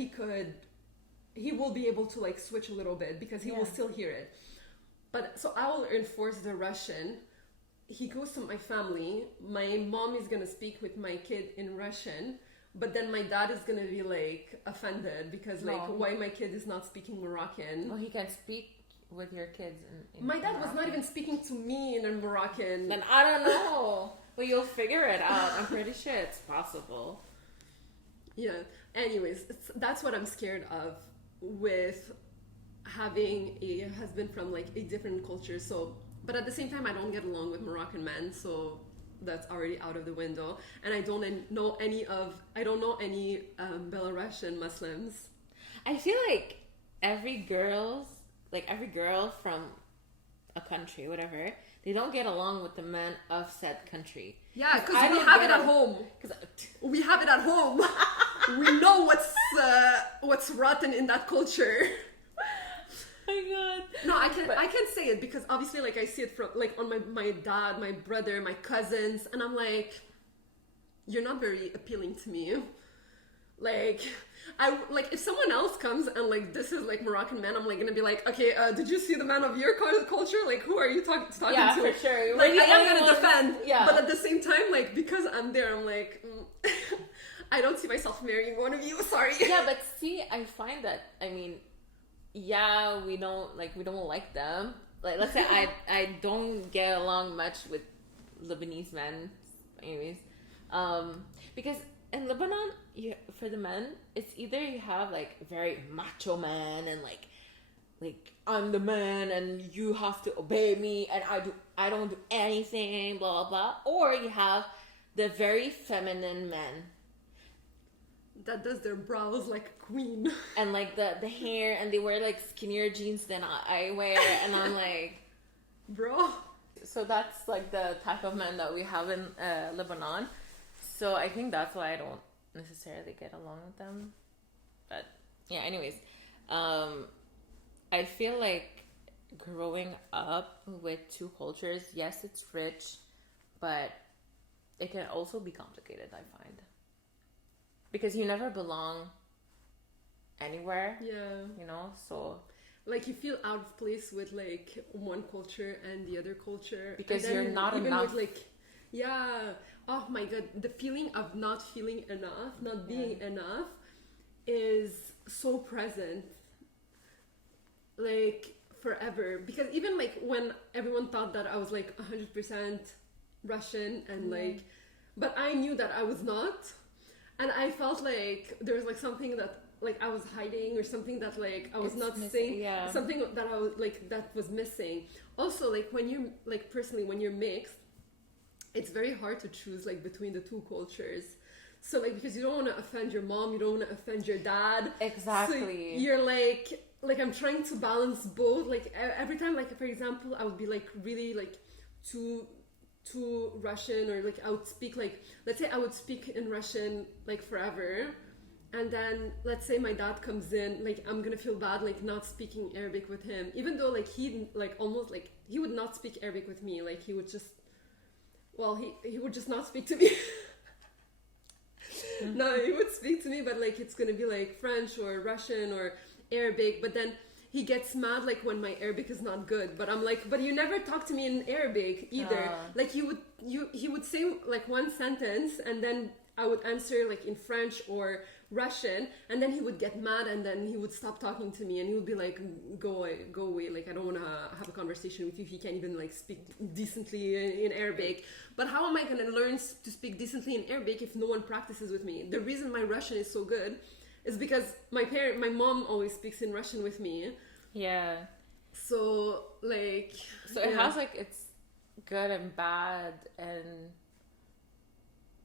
he will be able to like switch a little bit because he will still hear it. But so I will enforce the Russian. He goes to my family. My mom is gonna speak with my kid in Russian, but then my dad is gonna be like offended because like why my kid is not speaking Moroccan. Well, he can speak with your kids in my dad Moroccan. was not even speaking to me in a Moroccan. Then I don't know. Well, you'll figure it out. I'm pretty sure it's possible. Yeah. Anyways, that's what I'm scared of with having a husband from like a different culture. So, but at the same time, I don't get along with Moroccan men, so that's already out of the window. And I don't know any Belarusian Muslims. I feel like every girl from a country, whatever, they don't get along with the men of said country. Yeah, because we have it at home. We have it at home. We know what's rotten in that culture. Oh my god. No, I can say it because obviously like I see it from like on my dad, my brother, my cousins, and I'm like, you're not very appealing to me. Like if someone else comes and like this is like Moroccan man, I'm like gonna be like, okay, did you see the man of your culture? Like who are you talking to? Yeah, for sure. Like I am gonna defend. Yeah. But at the same time, like because I'm there, I'm like, I don't see myself marrying one of you. Sorry. Yeah, but see, I find that we don't like them. Like let's say I don't get along much with Lebanese men, anyways, because in Lebanon, for the men, it's either you have like very macho man and like I'm the man and you have to obey me and I don't do anything, blah blah blah, or you have the very feminine men that does their brows like a queen and like the hair, and they wear like skinnier jeans than I wear, and I'm like, bro. So that's like the type of men that we have in Lebanon. So I think that's why I don't necessarily get along with them. But yeah, anyways, I feel like growing up with two cultures, yes, it's rich, but it can also be complicated, I find. Because you never belong anywhere. Yeah. You know, so like you feel out of place with like one culture and the other culture. Because you're not enough. With, like, yeah. Oh my god, the feeling of not feeling enough, not being enough is so present. Like forever. Because even like when everyone thought that I was like 100% Russian and like, but I knew that I was not. And I felt like there was like something that like I was hiding or something that like I was not saying, something that I was like that was missing. Also, like when you like personally when you're mixed, it's very hard to choose like between the two cultures. So like because you don't want to offend your mom, you don't want to offend your dad. Exactly. So you're like I'm trying to balance both. Like every time, like for example, I would be like really like too Russian, or like I would speak like, let's say I would speak in Russian like forever, and then let's say my dad comes in, like I'm gonna feel bad like not speaking Arabic with him, even though like he like almost like he would not speak Arabic with me, like he would just he would just not speak to me. No, he would speak to me, but like it's gonna be like French or Russian or Arabic, but then he gets mad like when my Arabic is not good, but I'm like, but you never talk to me in Arabic either. Like he would say like one sentence and then I would answer like in French or Russian, and then he would get mad, and then he would stop talking to me, and he would be like, go away, like I don't want to have a conversation with you. He can't even like speak decently in Arabic. But how am I going to learn to speak decently in Arabic if no one practices with me? The reason my Russian is so good is because my mom always speaks in Russian with me. Yeah. So like, so it has like it's good and bad, and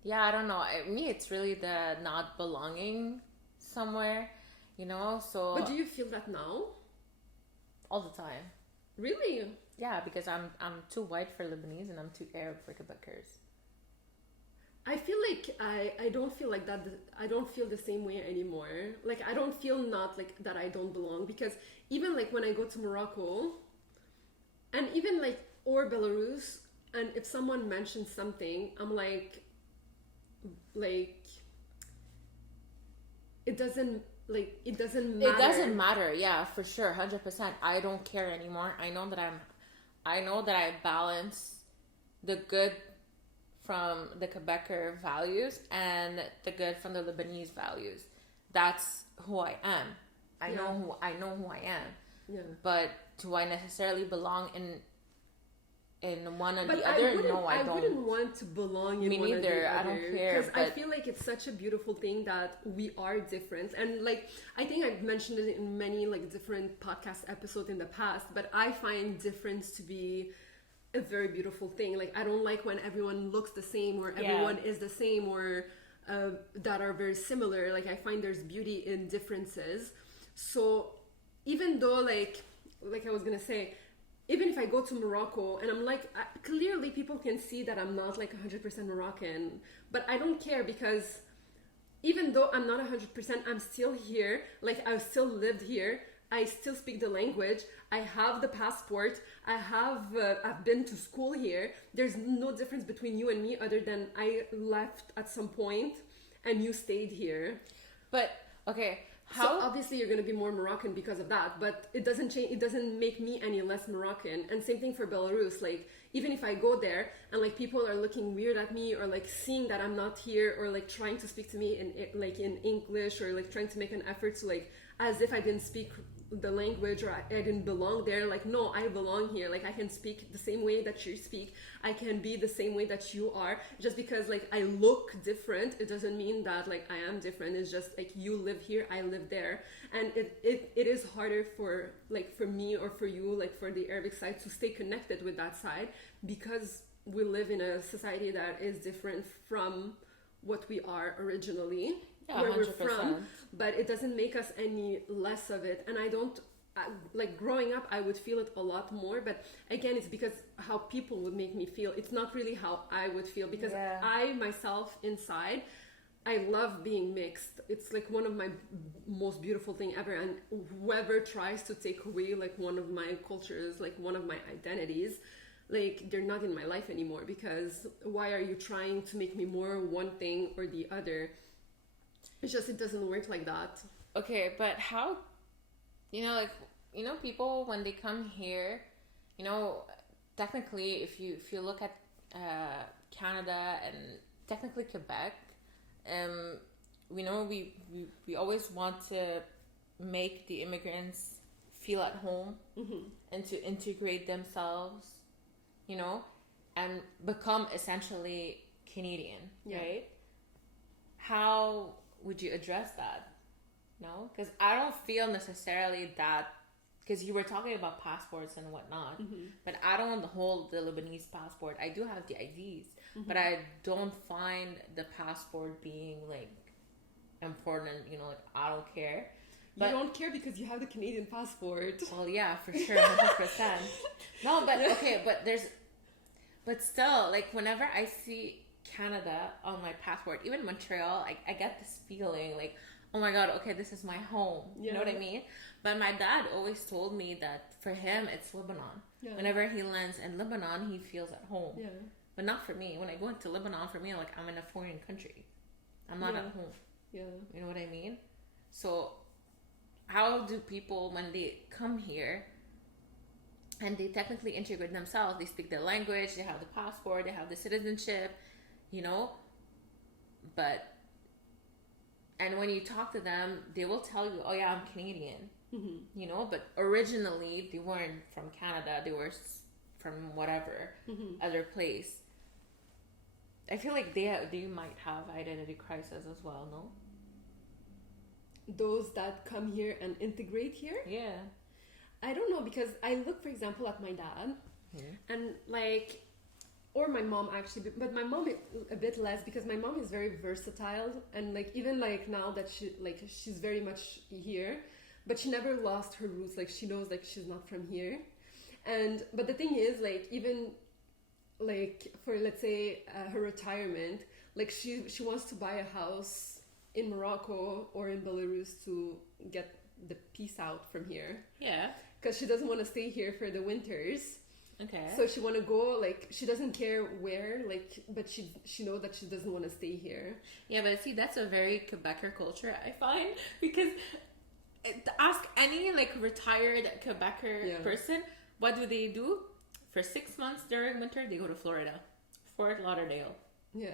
yeah, I don't know. Me, it's really the not belonging somewhere, you know. So but do you feel that now? All the time. Really? Yeah, because I'm too white for Lebanese and I'm too Arab for Quebecers. I feel like I don't feel like that. I don't feel the same way anymore. Like I don't feel not like that I don't belong, because even like when I go to Morocco, and even like or Belarus, and if someone mentions something, I'm like it doesn't matter. It doesn't matter. Yeah, for sure, 100%. I don't care anymore. I know that I balance the good from the Quebecer values and the good from the Lebanese values. That's who I am. I know who I am. Yeah. But do I necessarily belong in one or the other? No, I don't. I wouldn't want to belong in Me one neither. or the other. I don't care. Because I feel like it's such a beautiful thing that we are different. And like, I think I've mentioned it in many like different podcast episodes in the past, but I find difference to be a very beautiful thing. Like, I don't like when everyone looks the same or everyone is the same or that are very similar. Like, I find there's beauty in differences. So even though like I was gonna say, even if I go to Morocco and I'm like, clearly people can see that I'm not like 100% Moroccan, but I don't care, because even though I'm not 100%, I'm still here. Like, I've still lived here. I still speak the language. I have the passport. I've been to school here. There's no difference between you and me other than I left at some point and you stayed here. But okay, so obviously you're going to be more Moroccan because of that, but it doesn't change. It doesn't make me any less Moroccan. And same thing for Belarus. Like, even if I go there and like people are looking weird at me or like seeing that I'm not here or like trying to speak to me in English or like trying to make an effort to like as if I didn't speak the language or I didn't belong there. Like, no, I belong here. Like, I can speak the same way that you speak. I can be the same way that you are. Just because like I look different, it doesn't mean that like I am different. It's just like you live here, I live there. And it is harder for me or for you, like for the Arabic side, to stay connected with that side, because we live in a society that is different from what we are originally. Yeah, where 100%. we're from, but it doesn't make us any less of it. And like growing up, I would feel it a lot more, but again, it's because how people would make me feel. It's not really how I would feel, because I myself inside, I love being mixed. It's like one of my most beautiful thing ever. And whoever tries to take away like one of my cultures, like one of my identities, like they're not in my life anymore, because why are you trying to make me more one thing or the other? It's just, it doesn't work like that. Okay, but how, people when they come here, technically if you look at Canada and technically Quebec, we always want to make the immigrants feel at home and to integrate themselves, and become essentially Canadian, right? How would you address that? No, because I don't feel necessarily that, because you were talking about passports and whatnot, but I don't hold the Lebanese passport. I do have the IDs, but I don't find the passport being like important. Like I don't care. But you don't care because you have the Canadian passport. Well, yeah, for sure, 100%. No, but okay, but still, like whenever I see Canada on my passport, even Montreal, I get this feeling like, oh my god, okay, this is my home. You know what I mean? But my dad always told me that for him it's Lebanon. Whenever he lands in Lebanon, he feels at home. But not for me. When I go into Lebanon, for me, like I'm in a foreign country. I'm not at home. You know what I mean? So how do people, when they come here and they technically integrate themselves, they speak the language, they have the passport, they have the citizenship, but and when you talk to them, they will tell you, "Oh yeah, I'm Canadian," you know. But originally, they weren't from Canada; they were from whatever other place. I feel like they might have identity crisis as well. No, those that come here and integrate here. yeah, I don't know, because I look, for example, at my dad, and like, or my mom actually, but my mom a bit less, because my mom is very versatile, and like even like now that she's very much here, but she never lost her roots. Like she knows like she's not from here, and but the thing is, like even like for, let's say, her retirement, like she wants to buy a house in Morocco or in Belarus to get the peace out from here. Yeah, because she doesn't want to stay here for the winters. okay. So she want to go, like she doesn't care where, like, but she know that she doesn't want to stay here. Yeah, but see, that's a very Quebecer culture, I find, because ask any like retired Quebecer person, what do? For 6 months during winter, they go to Florida, Fort Lauderdale. Yeah.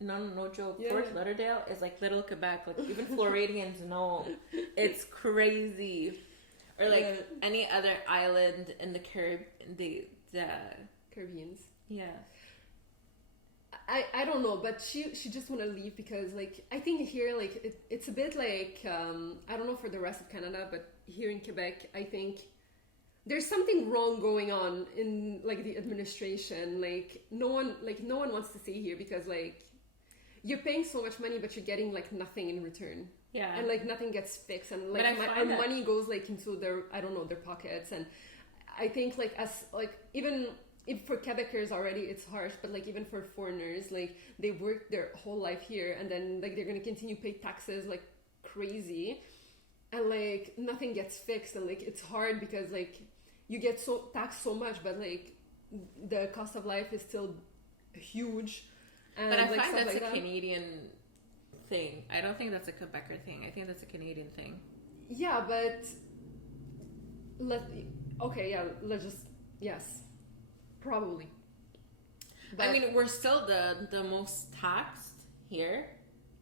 No joke. Yeah. Fort Lauderdale is like little Quebec. Like even Floridians know, it's crazy. Or like any other island in the the Caribbeans. Yeah. I don't know, but she just want to leave because like I think here like it's a bit like I don't know for the rest of Canada, but here in Quebec I think there's something wrong going on in like the administration. Like no one wants to stay here because like you're paying so much money but you're getting like nothing in return. Yeah. And like nothing gets fixed, and like our money goes like into their, I don't know, their pockets. And I think like as like even if for Quebecers already it's harsh, but like even for foreigners, like they work their whole life here and then like they're gonna continue to pay taxes like crazy, and like nothing gets fixed, and like it's hard because like you get so taxed so much, but like the cost of life is still huge. And but I like, find that's like a that. Canadian thing. I don't think that's a Quebecer thing. I think that's a Canadian thing. Yeah, but let's just, yes, probably. But I mean, we're still the most taxed here.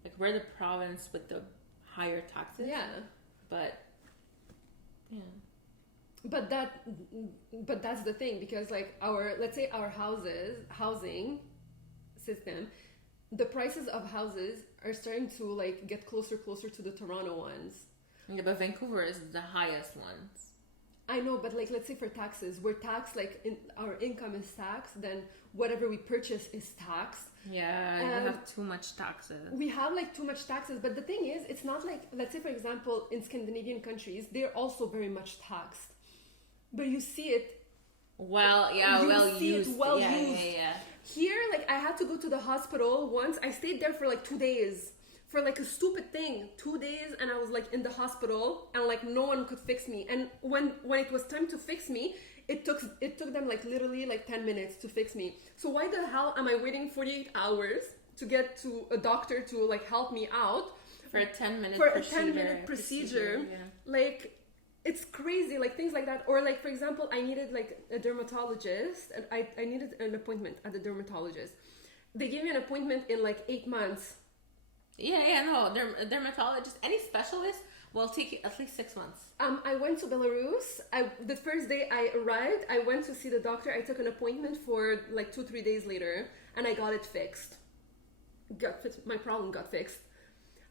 Like we're the province with the higher taxes. Yeah. But yeah. But that's the thing, because like let's say our housing system, the prices of houses are starting to like get closer to the Toronto ones. Yeah, but Vancouver is the highest ones. I know, but like let's say for taxes, we're taxed, like our income is taxed, then whatever we purchase is taxed. Yeah, you have too much taxes. We have like too much taxes, but the thing is, it's not like, let's say for example, in Scandinavian countries, they're also very much taxed. But you see it. Well, yeah, used. Yeah. Here, like I had to go to the hospital once. I stayed there for like 2 days for like a stupid thing. 2 days, and I was like in the hospital, and like no one could fix me. And when it was time to fix me, it took them like literally like 10 minutes to fix me. So why the hell am I waiting 48 hours to get to a doctor to like help me out for a 10-minute procedure? Yeah. Like. It's crazy, like things like that. Or like, for example, I needed like a dermatologist, and I needed an appointment at the dermatologist. They gave me an appointment in like 8 months. No, dermatologist, any specialist will take at least 6 months. I went to Belarus. The first day I arrived, I went to see the doctor. I took an appointment for like 2-3 days later, and I got it fixed. My problem got fixed.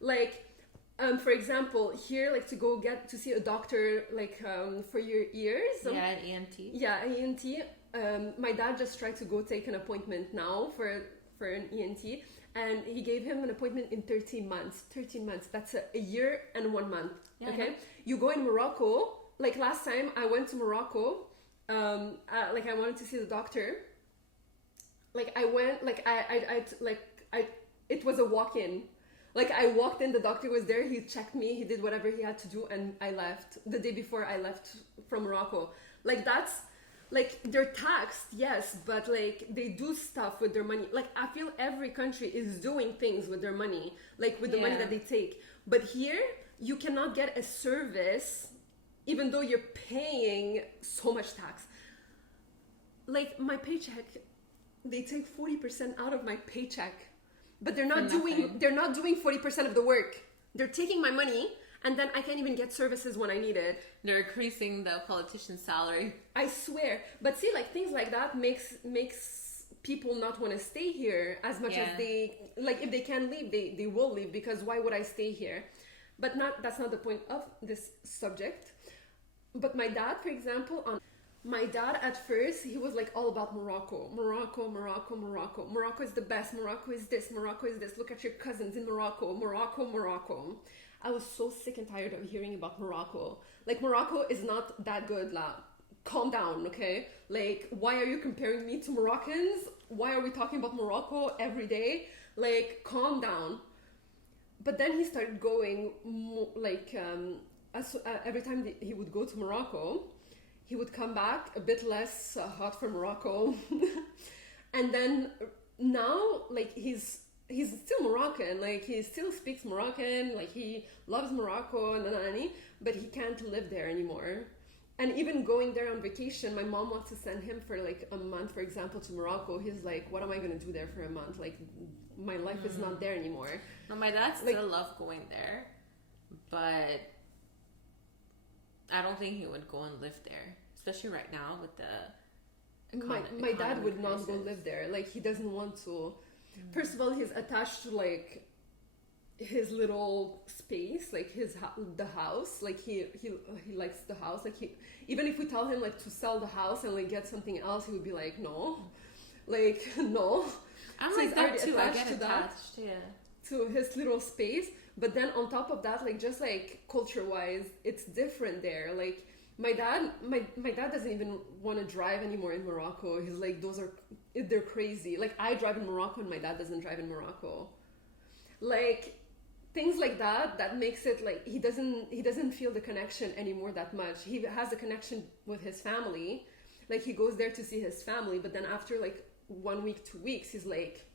Like, for example, here, like to go get to see a doctor, like for your ears. An ENT. Yeah, an ENT. My dad just tried to go take an appointment now for an ENT, and he gave him an appointment in 13 months. 13 months. That's a year and 1 month. Yeah, okay. You go in Morocco. Like last time I went to Morocco, like I wanted to see the doctor. Like I went, like it was a walk-in. Like I walked in, the doctor was there, he checked me, he did whatever he had to do, and I left the day before I left from Morocco. Like that's, like they're taxed, yes, but like they do stuff with their money. Like I feel every country is doing things with their money, like with the money that they take. But here, you cannot get a service, even though you're paying so much tax. Like my paycheck, they take 40% out of my paycheck. but they're not doing 40% of the work. They're taking my money, and then I can't even get services when I need it. They're increasing the politician's salary. I swear. But see, like, things like that makes people not want to stay here as much as they, like, if they can leave, they will leave, because why would I stay here? But that's not the point of this subject. But my dad, for example, my dad at first, he was like all about Morocco. Morocco is the best. Morocco is this. Look at your cousins in Morocco. Morocco. I was so sick and tired of hearing about Morocco. Like, Morocco is not that good, la. Calm down, okay? Like, why are you comparing me to Moroccans? Why are we talking about Morocco every day? Like, calm down. But then he started going, every time he would go to Morocco, he would come back a bit less hot for Morocco. And then now, like, he's still Moroccan, like, he still speaks Moroccan, like, he loves Morocco, but he can't live there anymore. And even going there on vacation, my mom wants to send him for like a month, for example, to Morocco. He's like, what am I going to do there for a month? Like, my life is not there anymore. No, my dad still loved going there, but I don't think he would go and live there, especially right now with the my dad would not go live there. Like, he doesn't want to. First of all, he's attached to like his little space, like the house. Like, he likes the house. Like, even if we tell him like to sell the house and like get something else, he would be like, no, like, no. I'm so like that too. I get attached, to his little space. But then on top of that, like, just like culture wise, it's different there. Like, my dad doesn't even want to drive anymore in Morocco. He's like, they're crazy. Like, I drive in Morocco and my dad doesn't drive in Morocco. Like, things like that makes it like he doesn't feel the connection anymore that much. He has a connection with his family. Like, he goes there to see his family, but then after like 1 week, 2 weeks, he's like,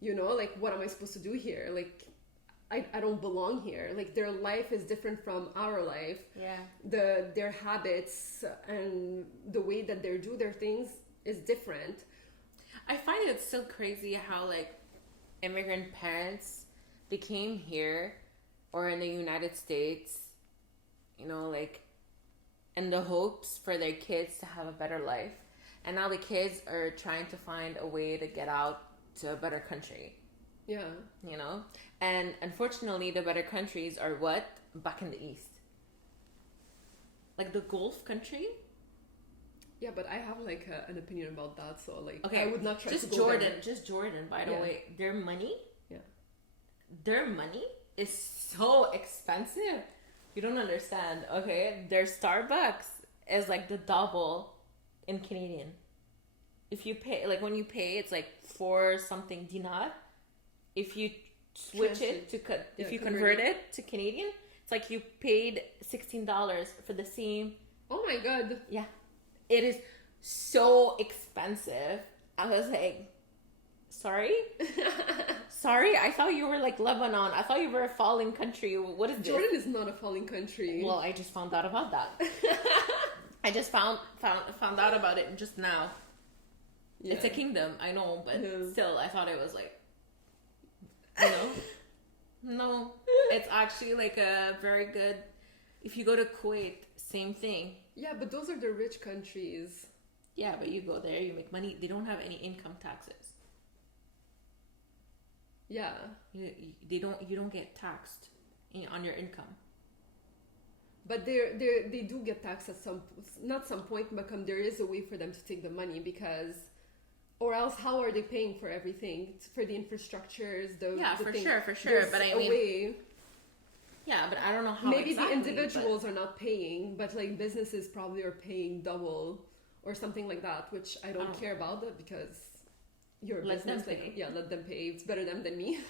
you know, like, what am I supposed to do here? Like, I don't belong here. Like, their life is different from our life. Yeah. Their habits and the way that they do their things is different. I find it still crazy how, like, immigrant parents, they came here or in the United States, you know, like, in the hopes for their kids to have a better life. And now the kids are trying to find a way to get out to a better country. Yeah. You know? And unfortunately, the better countries are what? Back in the East. Like the Gulf country? Yeah, but I have like an opinion about that, so like, okay, I would not try just to go Jordan, there. Just Jordan, by the way. Their money? Yeah. Their money is so expensive. You don't understand, okay? Their Starbucks is like the double in Canadian. If you pay, like, when you pay, it's like 4 something dinar. If you switch it to if you convert it to Canadian, it's like you paid $16 for the same. Oh my god. Yeah, it is so expensive. I was like, sorry. I thought you were like Lebanon. I thought you were a falling country. What is this? Jordan is not a falling country. Well, I just found out about that. I just found out about it just now. Yeah. It's a kingdom, I know, but still, I thought it was like, you know, no, it's actually like a very good. If you go to Kuwait, same thing. Yeah, but those are the rich countries. Yeah, but you go there, you make money. They don't have any income taxes. Yeah, you don't get taxed on your income. But they do get taxed at some point, but there is a way for them to take the money, because, or else how are they paying for everything, for the infrastructures? For sure. But I mean, yeah, but I don't know how. Maybe exactly, the individuals are not paying, but like businesses probably are paying double or something like that, which I don't care about that, because your business, like, let them pay. It's better them than me.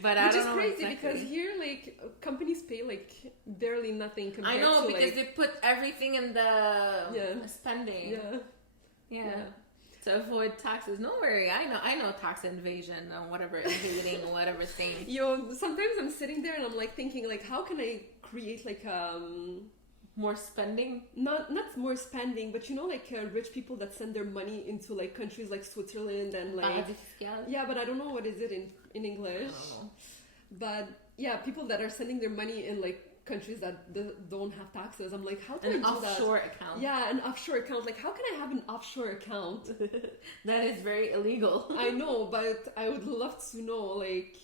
But I don't know. Which is crazy, exactly. Because here, like, companies pay like barely nothing compared to, I know, to, because like, they put everything in the spending. Yeah. To avoid taxes. No worry, I know tax invasion or whatever, invading or whatever thing. Sometimes I'm sitting there and I'm like thinking, like, how can I create like more spending. Not more spending, but you know, like rich people that send their money into like countries like Switzerland and like yeah, but I don't know what is it in English. But yeah, people that are sending their money in like countries that don't have taxes. I'm like, how can I do that? An offshore account. Yeah, an offshore account. Like, how can I have an offshore account? That is very illegal. I know, but I would love to know. Like,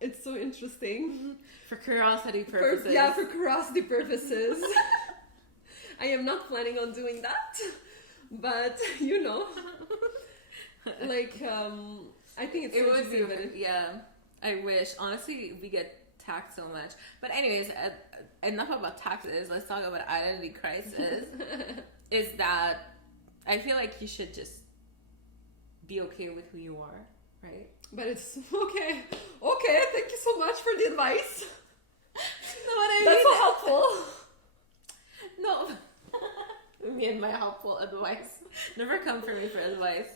it's so interesting. For curiosity purposes. For curiosity purposes. I am not planning on doing that, but you know, like, I think it's so interesting. Yeah, I wish. Honestly, we get taxed so much. But anyways, enough about taxes. Let's talk about identity crisis. Is that I feel like you should just be okay with who you are, right? But it's okay. Okay, thank you so much for the advice. Know what I mean? That's so helpful. No. Me and my helpful advice. Never come for me for advice.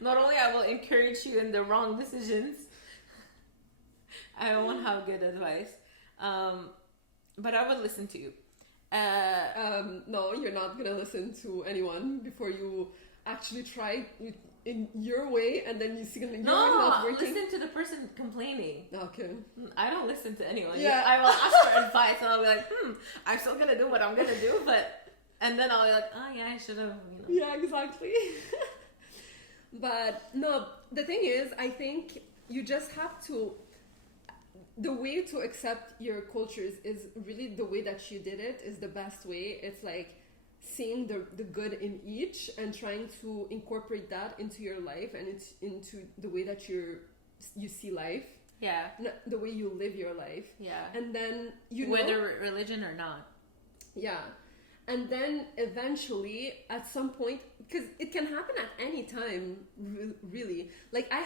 Not only I will encourage you in the wrong decisions, I won't have good advice. But I would listen to you. No, you're not gonna listen to anyone before you actually try in your way, and then you see you're not working. Listen to the person complaining. Okay. I don't listen to anyone. Yeah. I will ask for advice, and I'll be like, I'm still gonna do what I'm gonna do, and then I'll be like, oh yeah, I should have. You know. Yeah, exactly. But no, the thing is, I think you just have to. The way to accept your cultures is really the way that you did it is the best way. It's like seeing the good in each and trying to incorporate that into your life and it's into the way that you see life. Yeah. The way you live your life. Yeah. And then whether religion or not. Yeah. And then eventually at some point, because it can happen at any time, really. Like I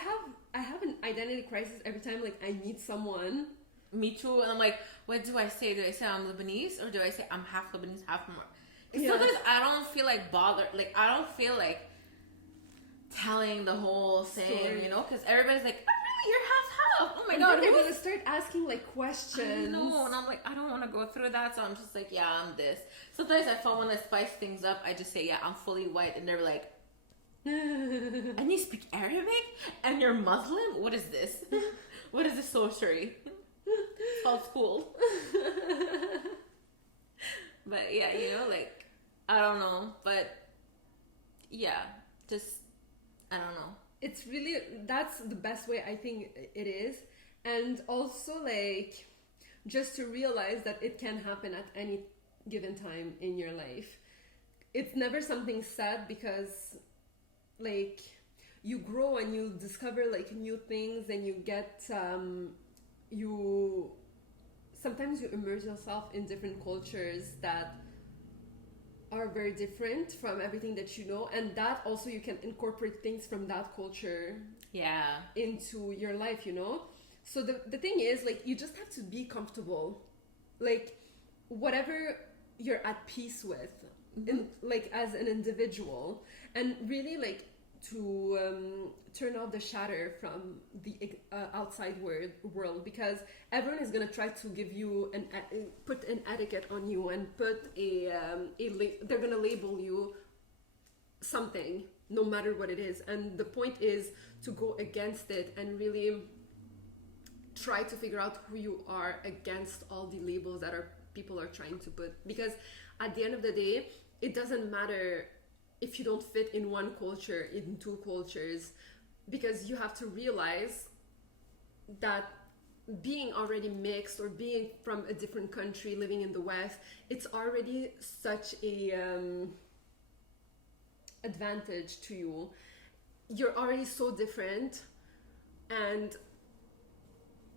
have an identity crisis every time like I meet someone. Me too. And I'm like, what do I say? Do I say I'm Lebanese or do I say I'm half Lebanese, half more? Yeah. Sometimes I don't feel like bothered. Like I don't feel like telling the whole thing, story. You know, because everybody's like, oh, really, you're half. Oh my god, they're gonna start asking like questions. No, and I'm like, I don't want to go through that, so I'm just like, yeah, I'm this. Sometimes if I want to spice things up, I just say, yeah, I'm fully white, and they're like, and you speak Arabic, and you're Muslim? What is this? What is this sorcery? It's called school. But yeah, you know, like, I don't know, but yeah, just I don't know. It's really, that's the best way I think it is. And also like just to realize that it can happen at any given time in your life. It's never something sad because like you grow and you discover like new things and you get sometimes you immerse yourself in different cultures that are very different from everything that you know, and that also you can incorporate things from that culture into your life, you know. So the thing is like you just have to be comfortable, like whatever you're at peace with, in, like as an individual, and really like to turn off the shatter from the outside world, because everyone is going to try to give you put an etiquette on you and put they're going to label you something no matter what it is, and the point is to go against it and really try to figure out who you are against all the labels that people are trying to put, because at the end of the day it doesn't matter if you don't fit in one culture, in two cultures, because you have to realize that being already mixed or being from a different country, living in the West, it's already such a advantage to you. You're already so different and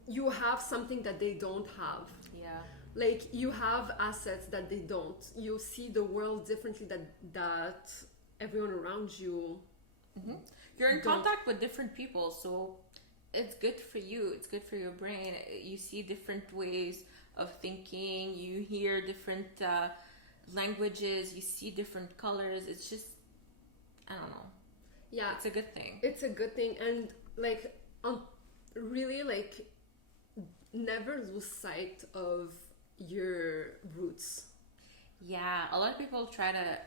you have something that they don't have. Yeah. Like you have assets that they don't. You see the world differently that everyone around you. You're in contact with different people, so it's good for you. It's good for your brain. You see different ways of thinking. You hear different languages. You see different colors. It's just, I don't know. Yeah, it's a good thing. It's a good thing, and really like never lose sight of your roots. Yeah, a lot of people try to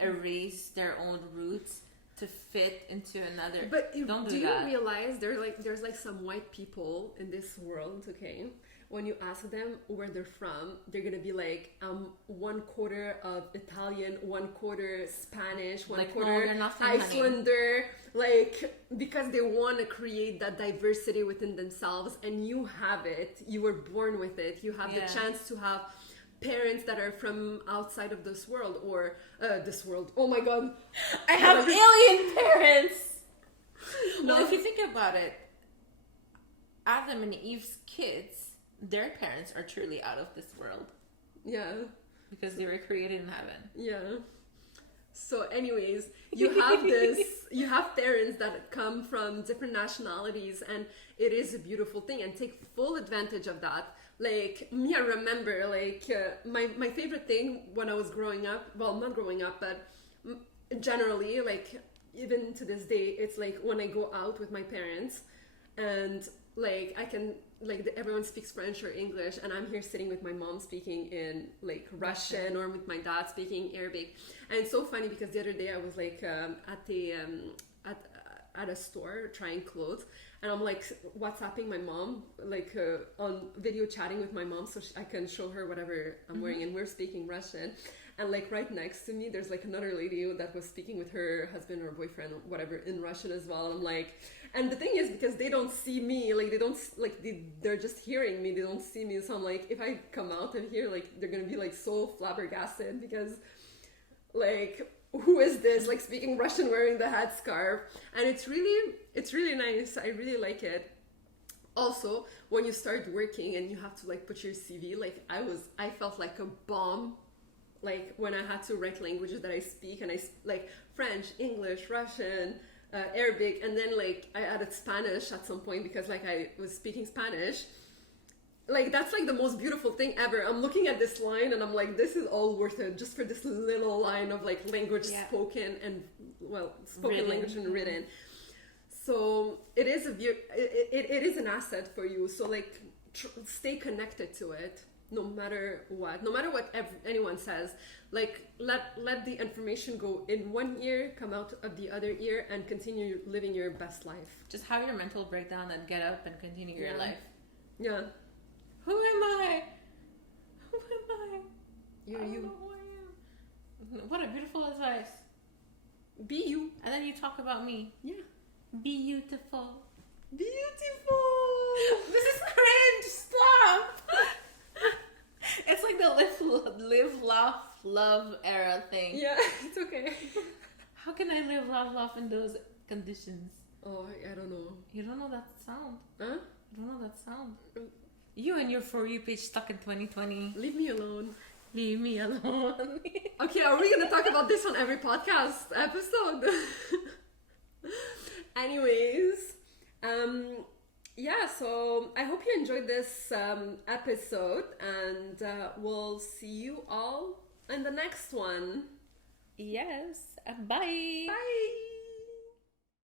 erase their own roots to fit into another. But don't do do you that. realize there's like some white people in this world, okay? When you ask them where they're from, they're gonna be like, 1/4 of Italian, 1/4 Spanish, one Like, quarter no, you're nothing, honey. Icelander, like, because they want to create that diversity within themselves, and you have it. You were born with it. You have Yeah. the chance to have parents that are from outside of this world, or this world. Oh my god, I have alien parents. No. Well, if you think about it, Adam and Eve's kids, their parents are truly out of this world yeah. because they were created in heaven. Yeah. So anyways, you have you have parents that come from different nationalities, and it is a beautiful thing, and take full advantage of that. Like me, I remember like my favorite thing when I was growing up, well, not growing up, but generally, like even to this day, it's like when I go out with my parents, and like I can, like everyone speaks French or English, and I'm here sitting with my mom speaking in like Russian, or with my dad speaking Arabic. And it's so funny because the other day I was like at a store trying clothes, and I'm like WhatsApping my mom, like on video chatting with my mom, so I can show her whatever I'm wearing, and we're speaking Russian. And like right next to me, there's like another lady that was speaking with her husband or boyfriend or whatever in Russian as well. I'm like, and the thing is, because they don't see me, like they don't, like they're just hearing me, they don't see me. So I'm like, if I come out of here, like they're gonna be like so flabbergasted, because like, who is this, like speaking Russian wearing the headscarf? And it's really nice. I really like it. Also, when you start working and you have to like put your CV, like I felt like a bomb, like when I had to write languages that I speak, and I like French, English, Russian, Arabic, and then like I added Spanish at some point because like I was speaking Spanish. Like that's like the most beautiful thing ever. I'm looking at this line and I'm like, this is all worth it just for this little line of like language spoken and, well, spoken written. Language and written. So it is it is an asset for you. So like stay connected to it, no matter what anyone says. Like let the information go in one ear, come out of the other ear, and continue living your best life. Just have your mental breakdown and get up and continue your life. Yeah. Who am I? Who am I? You're I don't you. know who I am. What a beautiful advice. Be you. And then you talk about me. Yeah. Beautiful. Beautiful. This is cringe. Stop. It's like the live, laugh, love era thing. Yeah, it's okay. How can I live, laugh, laugh in those conditions? Oh, I don't know. You don't know that sound. Huh? You don't know that sound. You and your For You page stuck in 2020. Leave me alone. Leave me alone. Okay, are we gonna talk about this on every podcast episode? Anyways, yeah, so I hope you enjoyed this episode, and we'll see you all in the next one. Yes. Bye. Bye.